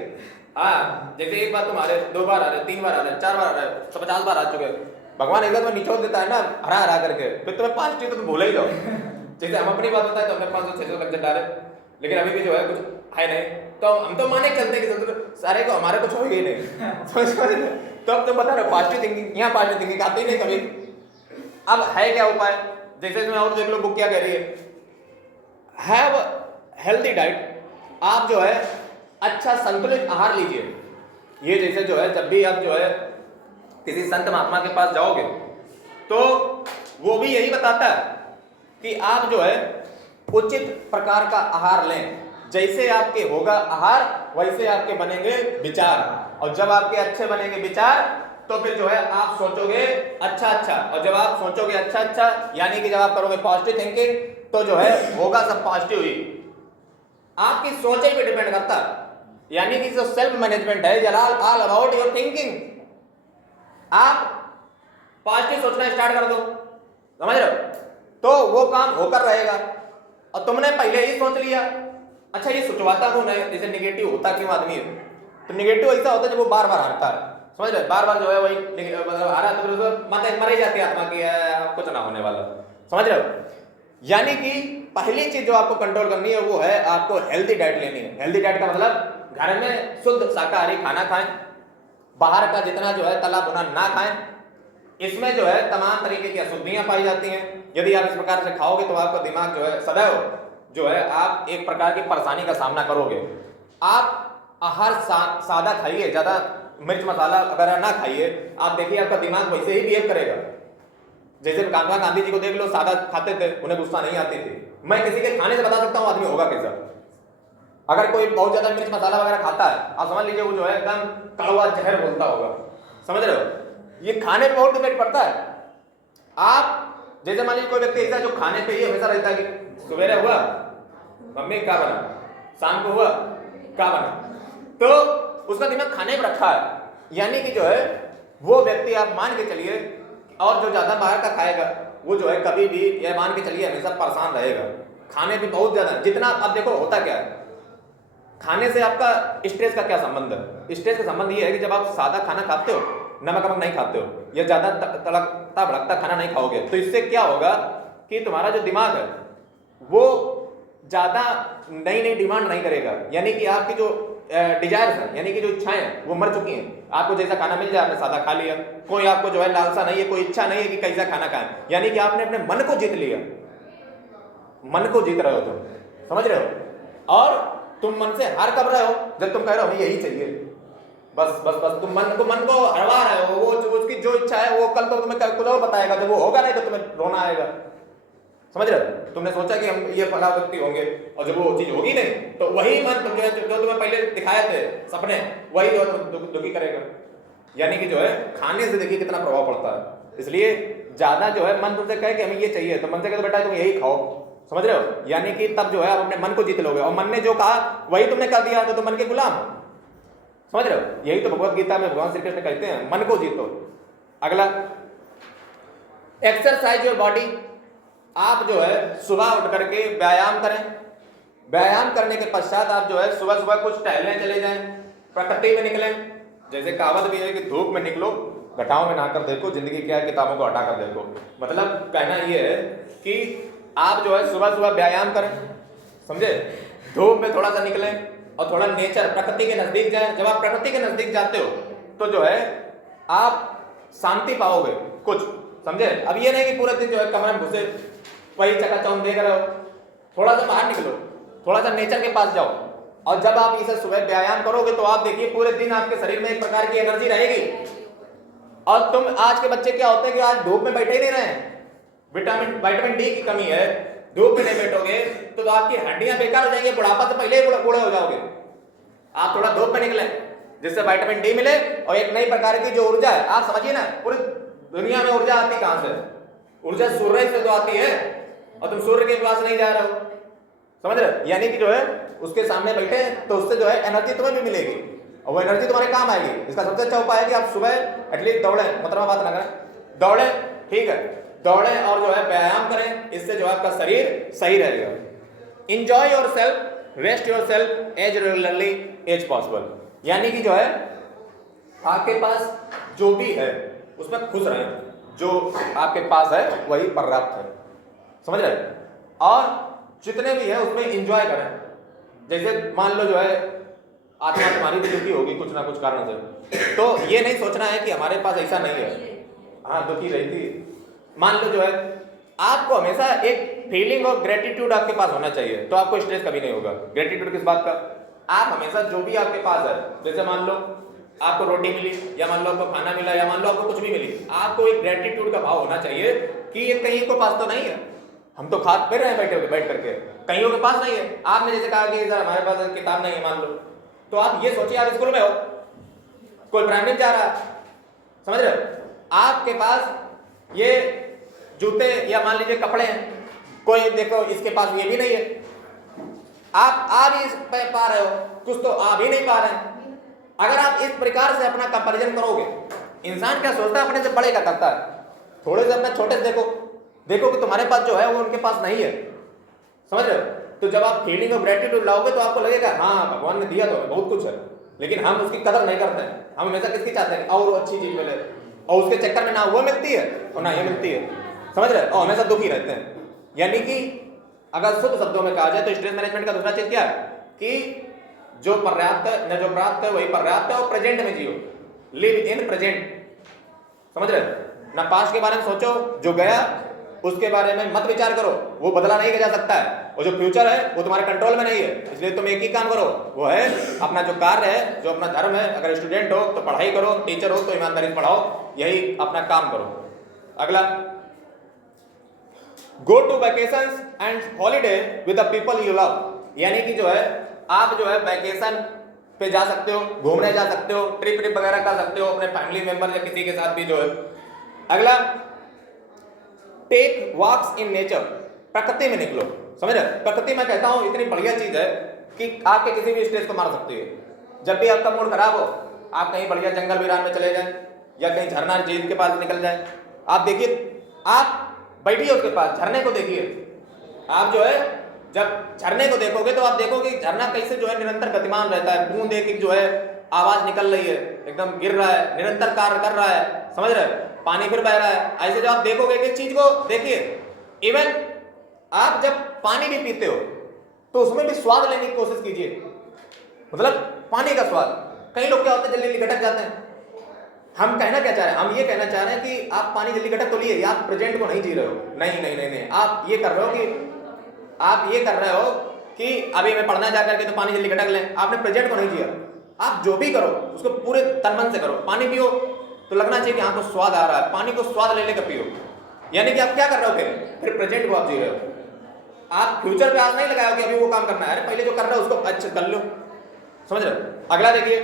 हाँ, जैसे एक बार तुम्हारे 2 बार आ रहे, 3 बार आ रहे, 4 बार आ रहे, तो 50 बार आ चुके, भगवान एक बार तुम्हें निचोड़ देता है ना हरा करके, फिर तुम्हें पॉजिटिव तो तुम भूल ही जाओ। जैसे हम अपनी बात बताए तो हमने 500-600 तक डाले, लेकिन अभी भी जो है कुछ है नहीं, तो हम तो माने चलते हैं कि सारे को हमारे कुछ होगा ही नहीं। तो अब तुम बता रहे हो पॉजिटिव थिंकिंग, यहाँ पॉजिटिव थिंकिंग आती ही नहीं कभी। अब है क्या उपाय? जैसे इसमें और देख लो बुक क्या कह रही है, हैव हेल्दी डाइट। आप जो है अच्छा संतुलित आहार लीजिए। ये जैसे जो है जब भी आप जो है किसी संत महात्मा के पास जाओगे तो वो भी यही बताता है कि आप जो है उचित प्रकार का आहार लें। जैसे आपके होगा आहार वैसे आपके बनेंगे विचार, और जब आपके अच्छे बनेंगे विचार तो फिर जो है आप सोचोगे अच्छा, और जब आप सोचोगे अच्छा यानी कि जब आप करोगे पॉजिटिव थिंकिंग तो जो है होगा सब पॉजिटिव ही। आपकी सोच ही पे डिपेंड करता है, यानी कि जो सेल्फ मैनेजमेंट है ऑल अबाउट योर थिंकिंग। आप पॉजिटिव सोचना स्टार्ट कर दो, समझ रहे हो, तो वो काम होकर रहेगा। और तुमने पहले ही सोच लिया, अच्छा ये सोचवाता हूं मैं, जैसे नेगेटिव होता क्यों आदमी है? तो नेगेटिव ऐसा होता है जब वो बार बार हारता है, समझ रहे, बार जो है वही मतलब हारा तो फिर मर ही जाती है आत्मा की, कुछ ना होने वाला, समझ रहे हो। यानी कि पहली चीज जो आपको कंट्रोल करनी है वो है आपको हेल्दी डाइट लेनी है। हेल्दी डाइट का मतलब घर में शुद्ध शाकाहारी खाना खाएं, बाहर का जितना जो है तला भुना ना खाएं। इसमें जो है तमाम तरीके की अशुद्धियां पाई जाती हैं। यदि आप इस प्रकार से खाओगे तो आपका दिमाग जो है सदैव जो है आप एक प्रकार की परेशानी का सामना करोगे। आप आहार सादा खाइए, ज्यादा मिर्च मसाला वगैरह ना खाइए। आप देखिए आपका दिमाग वैसे ही बिहेव करेगा। जैसे महात्मा गांधी जी को देख लो, सादा खाते थे, उन्हें गुस्सा नहीं आती थी। मैं किसी के खाने से बता सकता हूँ आदमी होगा कैसा। अगर कोई बहुत ज्यादा मिर्च मसाला वगैरह खाता है, आप समझ लीजिए वो जो है एकदम कड़वा जहर बोलता होगा, समझ रहे हो। ये खाने पे बहुत डिपेंड पड़ता है। आप जैसे मान लीजिए कोई व्यक्ति ऐसा जो खाने पे ही हमेशा रहता है कि सवेरे हुआ मम्मी क्या बना, शाम को हुआ क्या बना, तो उसका दिमाग खाने पर रखा है। यानी कि जो है वो व्यक्ति आप मान के चलिए, और जो ज्यादा बाहर का खाएगा वो जो है कभी भी यह मान के चलिए हमेशा परेशान रहेगा। खाने पे बहुत ज्यादा जितना अब देखो होता क्या है, खाने से आपका स्ट्रेस का क्या संबंध है? स्ट्रेस का संबंध ये है कि जब आप सादा खाना खाते हो, नमक नहीं खाते हो, या ज्यादा तड़कता भड़कता खाना नहीं खाओगे, तो इससे क्या होगा कि तुम्हारा जो दिमाग है वो ज्यादा नई डिमांड नहीं करेगा। यानी कि आपकी जो डिजायर्स है, यानी कि जो इच्छाएं हैं वो मर चुकी हैं। आपको जैसा खाना मिल जाए आपने सादा खा लिया, कोई आपको जो है लालसा नहीं है, कोई इच्छा नहीं है कि कैसा खाना खाएं। यानी कि आपने अपने मन को जीत लिया, मन को जीत रहे हो तुम, समझ रहे हो। और तुम मन से हार कब रहे हो? जब तुम कह रहे हो हमें यही चाहिए, बस तुम मन को हरवा रहे हो। वो उसकी जो इच्छा है वो कल तो तुम्हें खुद बताएगा, जब वो होगा नहीं तो तुम्हें रोना आएगा, समझ रहे हो। तुमने सोचा कि हम ये फला व्यक्ति होंगे, और जब वो चीज होगी नहीं तो वही मन तुम जो तुम्हें पहले दिखाए थे सपने, वही जो दुखी करेगा। यानी कि जो है खाने से देखिए कितना प्रभाव पड़ता है। इसलिए ज्यादा जो है मन तुमसे कहे कि हमें ये चाहिए, तो मन से कहे तो बेटा तुम यही खाओ, समझ रहे हो। यानी कि तब जो है आप अपने मन को जीत लोगे, और मन ने जो कहा वही तुमने कर दिया, तो तुम मन के गुलाम, समझ रहे हो। यही तो भगवत गीता में भगवान श्री कृष्ण कहते हैं मन को जीतो। अगला, एक्सरसाइज योर बॉडी। आप जो है सुबह उठ करके व्यायाम करें। व्यायाम करने के पश्चात आप जो है सुबह सुबह कुछ टहलने चले जाएं, प्रकृति में निकलें। जैसे कहावत भी है कि धूप में निकलो, घटाओं में नहाकर देखो, जिंदगी क्या है किताबों को हटाकर देखो। मतलब कहना ये है कि आप जो है सुबह सुबह व्यायाम करें, समझे, धूप में थोड़ा सा निकलें और थोड़ा नेचर प्रकृति के नजदीक जाएं। जब आप प्रकृति के नजदीक जाते हो तो जो है आप शांति पाओगे कुछ, समझे। अब ये नहीं कि पूरे दिन जो है कमरे में घुसे वही चकाचौंध देख रहे हो, थोड़ा सा बाहर निकलो, थोड़ा सा नेचर के पास जाओ। और जब आप इसे सुबह व्यायाम करोगे तो आप देखिए पूरे दिन आपके शरीर में एक प्रकार की एनर्जी रहेगी। और तुम आज के बच्चे क्या होते हैं कि आज धूप में बैठे ही नहीं रहे, विटामिन डी की कमी है, धूप में नहीं बैठोगे तो आपकी हड्डियां बेकार हो जाएंगी, बुढ़ापा से पहले ही बूढ़े हो जाओगे। आप थोड़ा धूप में निकले जिससे विटामिन डी मिले और एक नई प्रकार की जो ऊर्जा है, आप समझिए ना, पूरी दुनिया में ऊर्जा आती कहां से? ऊर्जा सूर्य से तो आती है, और तुम सूर्य के पास नहीं जा रहे हो, समझ रहे। यानी कि जो है उसके सामने बैठे तो उससे जो है एनर्जी तुम्हें भी मिलेगी और वो एनर्जी तुम्हारे काम आएगी। इसका सबसे अच्छा उपाय है कि आप सुबह एटलीस्ट दौड़े, मुतरमा बात ना करें, दौड़े, ठीक है, दौड़े और जो है व्यायाम करें। इससे जो है आपका शरीर सही रहेगा। Enjoy yourself, rest yourself as regularly as possible. यानी कि जो है आपके पास जो भी है उसमें खुश रहें, जो आपके पास है वही पर्याप्त है, समझ रहे। और जितने भी है उसमें एंजॉय करें। जैसे मान लो जो है आत्मा तुम्हारी भी दुखी होगी कुछ ना कुछ कारण से, तो ये नहीं सोचना है कि हमारे पास ऐसा नहीं है, हाँ दुखी रहती है। मान लो जो है आपको हमेशा एक फीलिंग ऑफ ग्रेटिट्यूड आपके पास होना चाहिए, तो आपको स्ट्रेस कभी नहीं होगा। ग्रेटिट्यूड किस बात का? आप हमेशा जो भी आपके पास है, जैसे मान लो आपको रोटी मिली, या मान लो आपको खाना मिला, या मान लो आपको कुछ भी मिली, आपको एक ग्रेटिट्यूड का भाव होना चाहिए कि ये कहीं को पास तो नहीं है, हम तो खा पी रहे हैं बैठ करके, कईयों के पास नहीं है। आपने जैसे कहा कि सर हमारे पास किताब नहीं है, मान लो, तो आप ये सोचिए आप स्कूल में हो, कोई प्राइमरी जा रहा है, समझ रहे हो, आपके पास ये जूते या मान लीजिए कपड़े हैं, कोई देखो इसके पास ये भी नहीं है, आप आ भी पा रहे हो, कुछ तो आ भी नहीं पा रहे हैं। अगर आप इस प्रकार से अपना कंपैरिजन करोगे, इंसान क्या सोचता है अपने से बड़े का करता है, थोड़े से अपने छोटे से देखो कि तुम्हारे पास जो है वो उनके पास नहीं है, समझ रहे हो। तो जब आप फीलिंग ऑफ ग्रेटिट्यूड लाओगे तो आपको लगेगा हाँ भगवान ने दिया तो हमें बहुत कुछ है, लेकिन हम उसकी कदर नहीं करते हैं। हम हमेशा किसकी चाहते हैं और अच्छी चीज मिले, और उसके चक्कर में ना वो मिलती है और ना ये मिलती है, समझ रहे, और हमेशा दुखी रहते हैं। यानी कि अगर शुद्ध शब्दों में कहा जाए तो स्ट्रेस मैनेजमेंट का दूसरा चीज क्या है कि जो पर्याप्त है न जो प्राप्त है वही पर्याप्त है, और प्रेजेंट में जियो, लिव इन प्रेजेंट, समझ रहे। ना पास्ट के बारे में सोचो, जो गया उसके बारे में मत विचार करो, वो बदला नहीं जा सकता है, और जो फ्यूचर है वो तुम्हारे कंट्रोल में नहीं है। इसलिए तुम एक ही काम करो, वो है अपना जो कार्य है, जो अपना धर्म है। अगर स्टूडेंट हो तो पढ़ाई करो, टीचर हो तो ईमानदारी से पढ़ाओ, यही अपना काम करो। अगला, go to vacations and holiday with the people you love. यानी कि जो है आप जो है वैकेशन पे जा सकते हो, घूमने जा सकते हो, ट्रिप वगैरह कर सकते हो अपने फैमिली मेंबर या किसी के साथ भी जो है। अगला, टेक वॉक्स इन नेचर, प्रकृति में निकलो, समझ रहे। प्रकृति में कहता हूं इतनी बढ़िया चीज है कि आपके किसी भी स्ट्रेस को मार सकती है। जब भी आपका मूड खराब हो, आप कहीं बढ़िया जंगल वीरान में चले जाएं या कहीं झरना झील के पास निकल जाएं, आप देखिए, आप बैठिए उसके पास, झरने को देखिए। आप जो है जब झरने को देखोगे तो आप देखोगे झरना कैसे जो है निरंतर गतिमान रहता है, बूंद एक एक जो है आवाज निकल रही है, एकदम गिर रहा है, निरंतर कार्य कर रहा है, समझ रहे, पानी फिर बह रहा है। ऐसे जब आप देखोगे एक चीज को देखिए, इवन आप जब पानी भी पीते हो तो उसमें भी स्वाद लेने की कोशिश कीजिए, मतलब पानी का स्वाद। कई लोग क्या होते हैं जल्दी गटक जाते हैं। हम कहना क्या चाह रहे हैं? हम ये कहना चाह रहे हैं कि आप पानी जल्दी गटक तो लिए, आप प्रेजेंट को नहीं जी रहे हो। नहीं, आप ये कर रहे हो कि अभी मैं पढ़ना जा करके तो पानी जल्दी गटक लें, आपने प्रेजेंट को नहीं जिया। आप जो भी करो उसको पूरे तन मन से करो। पानी पियो तो लगना चाहिए कि हाँ तो स्वाद आ रहा है, पानी को स्वाद ले लेकर पियो। यानी कि आप क्या कर रहे हो, फिर प्रेजेंट को आप जी रहे हो। आप फ्यूचर पे आज नहीं लगाओ कि अभी वो काम करना है, अरे पहले जो कर रहे हो उसको अच्छा कर लो, समझ रहे हो। अगला देखिए,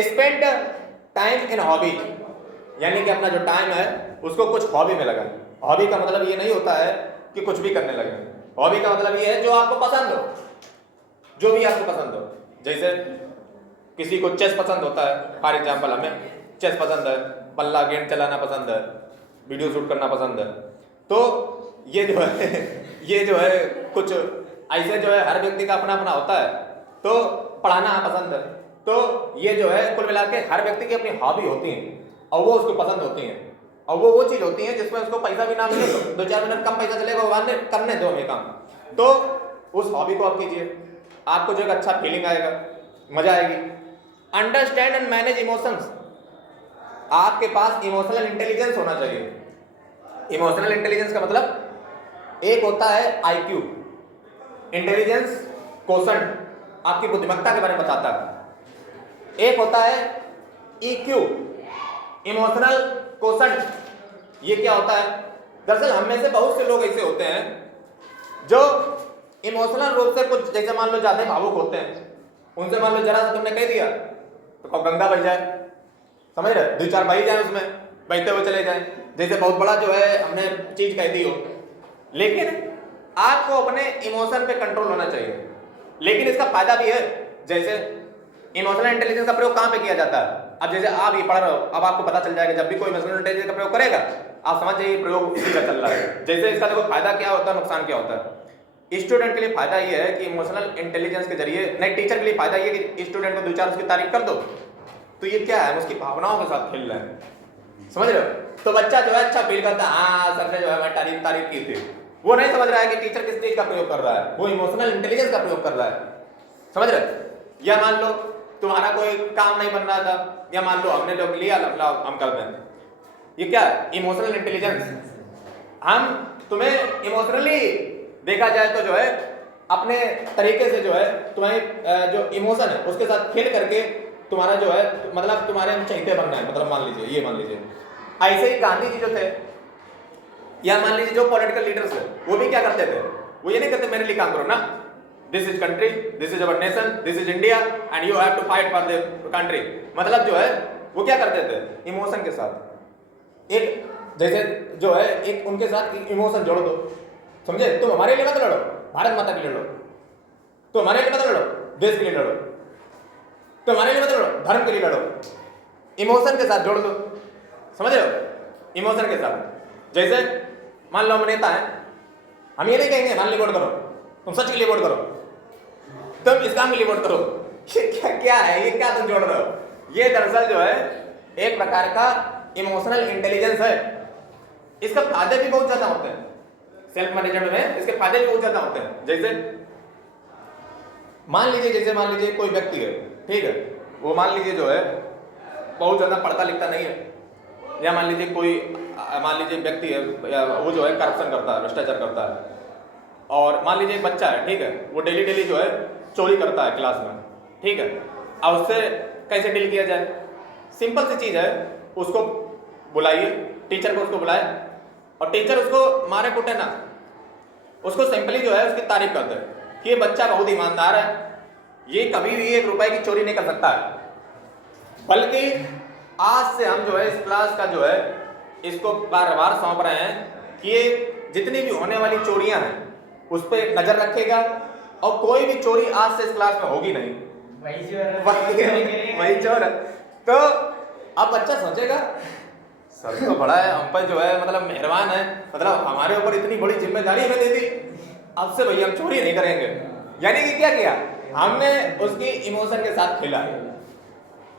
स्पेंड टाइम इन हॉबी, यानी कि अपना जो टाइम है उसको कुछ हॉबी में लगाएं। हॉबी का मतलब ये नहीं होता है कि कुछ भी करने लगे। हॉबी का मतलब ये है जो आपको पसंद हो, जो भी आपको पसंद हो। जैसे किसी को चेस पसंद होता है, फॉर एग्जाम्पल हमें, चेस पसंद है, बल्ला गेम चलाना पसंद है, वीडियो शूट करना पसंद है। तो ये जो है कुछ ऐसे जो है हर व्यक्ति का अपना अपना होता है। तो पढ़ाना पसंद है, तो ये जो है कुल मिला के हर व्यक्ति की अपनी हॉबी होती है और वो उसको पसंद होती है, और वो चीज होती है जिसमें उसको पैसा भी ना मिले, 2-4 मिनट कम पैसा चलेगा, भगवान ने करने दो हमें काम। तो उस हॉबी को आप कीजिए, आपको जो एक अच्छा फीलिंग आएगा, मजा आएगी। अंडरस्टैंड एंड मैनेज इमोशंस, आपके पास इमोशनल इंटेलिजेंस होना चाहिए। इमोशनल इंटेलिजेंस का मतलब एक होता है IQ, इंटेलिजेंस क्वोशंट, आपकी बुद्धिमत्ता के बारे में बताता है। एक होता है EQ, इमोशनल क्वोशंट। ये क्या होता है? दरअसल हम में से बहुत से लोग ऐसे होते हैं जो इमोशनल रूप से कुछ, जैसे मान लो ज्यादा भावुक होते हैं, उनसे मान लो जरा सा तुमने कह दिया तो गंगा बह जाए, समझ रहे, 2-4 बह जाए, उसमें बहते हुए चले जाए, जैसे बहुत बड़ा जो है हमने चीज कह दी हो। लेकिन आपको अपने इमोशन पे कंट्रोल होना चाहिए। लेकिन इसका फायदा भी है, जैसे इमोशनल इंटेलिजेंस का प्रयोग कहां पे किया जाता है? अब जैसे आप ये पढ़ रहे हो, अब आपको पता चल जाएगा जब भी कोई इमोशनल इंटेलिजेंस का प्रयोग करेगा, आप समझ जाइए प्रयोग इसी का चल रहा है। जैसे इसका देखो फायदा क्या होता है, नुकसान क्या होता है। स्टूडेंट के लिए फायदा ये है कि इमोशनल इंटेलिजेंस के जरिए, नहीं टीचर के लिए फायदा ये है कि स्टूडेंट को 2-4 उसकी तारीफ कर दो तो ये क्या है, उसकी भावनाओं के साथ खेल रहे हैं, समझ रहे हो? तो बच्चा जो है अच्छा फील करता है, हाँ सर ने जो है मैं तारीफ की थी। वो नहीं समझ रहा है कि टीचर किस चीज का प्रयोग कर रहा है, वो इमोशनल इंटेलिजेंस का प्रयोग कर रहा है, समझ रहे? या मान लो तुम्हारा कोई काम नहीं बन रहा था, या मान लो हमने लोग लिया हम कर दें, ये क्या है? Emotional intelligence. हम तुम्हें इमोशनली देखा जाए तो जो है अपने तरीके से जो है तुम्हारी जो इमोशन है उसके साथ खेल करके तुम्हारा जो है मतलब तुम्हारे हम चहीते बनना है, मतलब मान लीजिए, ये मान लीजिए ऐसे ही गांधी जी जो थे, या मान लीजिए जो पॉलिटिकल लीडर्स है, वो भी क्या करते थे? वो ये नहीं करते मेरे लिए काम करो ना, this is country, this is our nation, this is India and you have to fight for the country. मतलब जो है वो क्या करते थे? इमोशन के साथ एक, जैसे जो है एक उनके साथ इमोशन जोड़ दो, समझे? तुम हमारे लिए मत लड़ो, भारत माता के लिए लड़ो, तुम हमारे लिए मत लड़ो, देश के लिए लड़ो, तुम हमारे लिए मत लड़ो, धर्म के लिए लड़ो। इमोशन के साथ जोड़ दो, समझ रहे हो? इमोशन के साथ। जैसे मान लो हम नेता हैं, हम ये नहीं कहेंगे मान ली वोट करो, तुम सच के लिए वोट करो, तुम इस काम के लिए वोट करो। ये क्या है? ये क्या तुम जोड़ रहे हो? ये दरअसल जो है एक प्रकार का इमोशनल इंटेलिजेंस है। इसका फायदे भी बहुत ज्यादा होते हैं, सेल्फ मैनेजमेंट में इसके फायदे भी बहुत ज्यादा होते हैं। जैसे मान लीजिए कोई व्यक्ति है, ठीक है, वो मान लीजिए जो है बहुत ज्यादा पढ़ता लिखता नहीं है, या मान लीजिए व्यक्ति है, वो जो है करप्शन करता है, भ्रष्टाचार करता है, और मान लीजिए एक बच्चा है, ठीक है, वो डेली जो है चोरी करता है क्लास में, ठीक है। अब उससे कैसे डील किया जाए? सिंपल सी चीज है, उसको बुलाइए, टीचर को उसको बुलाए, और टीचर उसको मारे कुटे ना, उसको सिंपली जो है उसकी तारीफ कर दे कि ये बच्चा बहुत ईमानदार है, ये कभी भी 1 रुपए की चोरी नहीं कर सकता है, बल्कि आज से हम जो है इस क्लास का जो है इसको बार-बार सौंप रहे हैं कि ये जितनी भी होने वाली चोरियां हैं उस पर नजर रखेगा, और कोई भी चोरी आज से इस क्लास में होगी नहीं, वही चोर है। तो अब बच्चा सोचेगा सर तो बड़ा है, हम पर जो है मतलब मेहरबान है, मतलब हमारे ऊपर इतनी बड़ी जिम्मेदारी हमें दे दी, अब से भैया हम चोरी नहीं करेंगे। यानी कि क्या किया हमने? उसकी इमोशन के साथ खेला।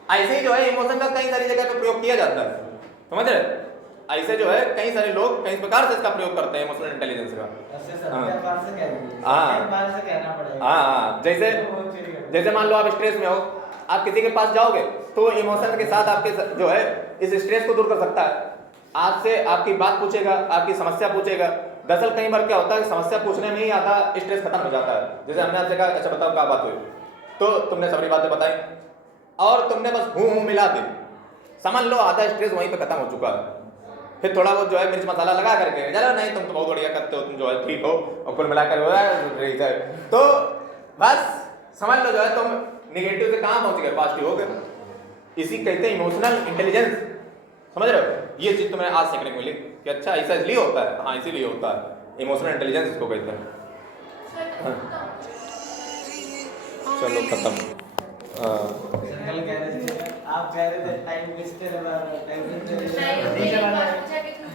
ऐसे ही जो है इमोशन का कई सारी जगह पे प्रयोग किया जाता है, समझ रहे? ऐसे जो है कई सारे लोग कई प्रकार से इसका प्रयोग करते हैं इमोशनल इंटेलिजेंस का। हाँ, जैसे मान लो आप स्ट्रेस में हो, आप किसी के पास जाओगे तो इमोशन के साथ आपके जो है इस स्ट्रेस को दूर कर सकता है, आपसे आपकी बात पूछेगा, आपकी समस्या पूछेगा। दरअसल कई बार क्या होता है, समस्या पूछने में ही आधा स्ट्रेस खत्म हो जाता है। जैसे हमने आपसे कहा अच्छा बताओ क्या बात हुई, तो तुमने सारी बातें बताई और तुमने बस हूँ मिला दी, समझ लो आधा स्ट्रेस वहीं पे खत्म हो चुका है। फिर थोड़ा बहुत जो है मिर्च मसाला लगा करके चलो नहीं तुम तो बहुत बढ़िया करते हो, तुम जो है ठीक हो, और कुल मिलाकर हो है तो बस समझ लो जो है तुम निगेटिव से कहाँ पहुंच गए, पॉजिटिव हो गए। इसी कहते हैं इमोशनल इंटेलिजेंस, समझ रहे हो? ये चीज तुम्हें आज सीखने को मिली कि अच्छा ऐसा इसलिए होता है, हाँ इसीलिए होता है, इमोशनल इंटेलिजेंस इसको कहते हैं। चलो खत्म। आप कह रहे थे टाइम वेस्ट कर रहा है, टाइम वेस्ट कर नहीं, रहा है। मैंने एक बार पूछा कि तुम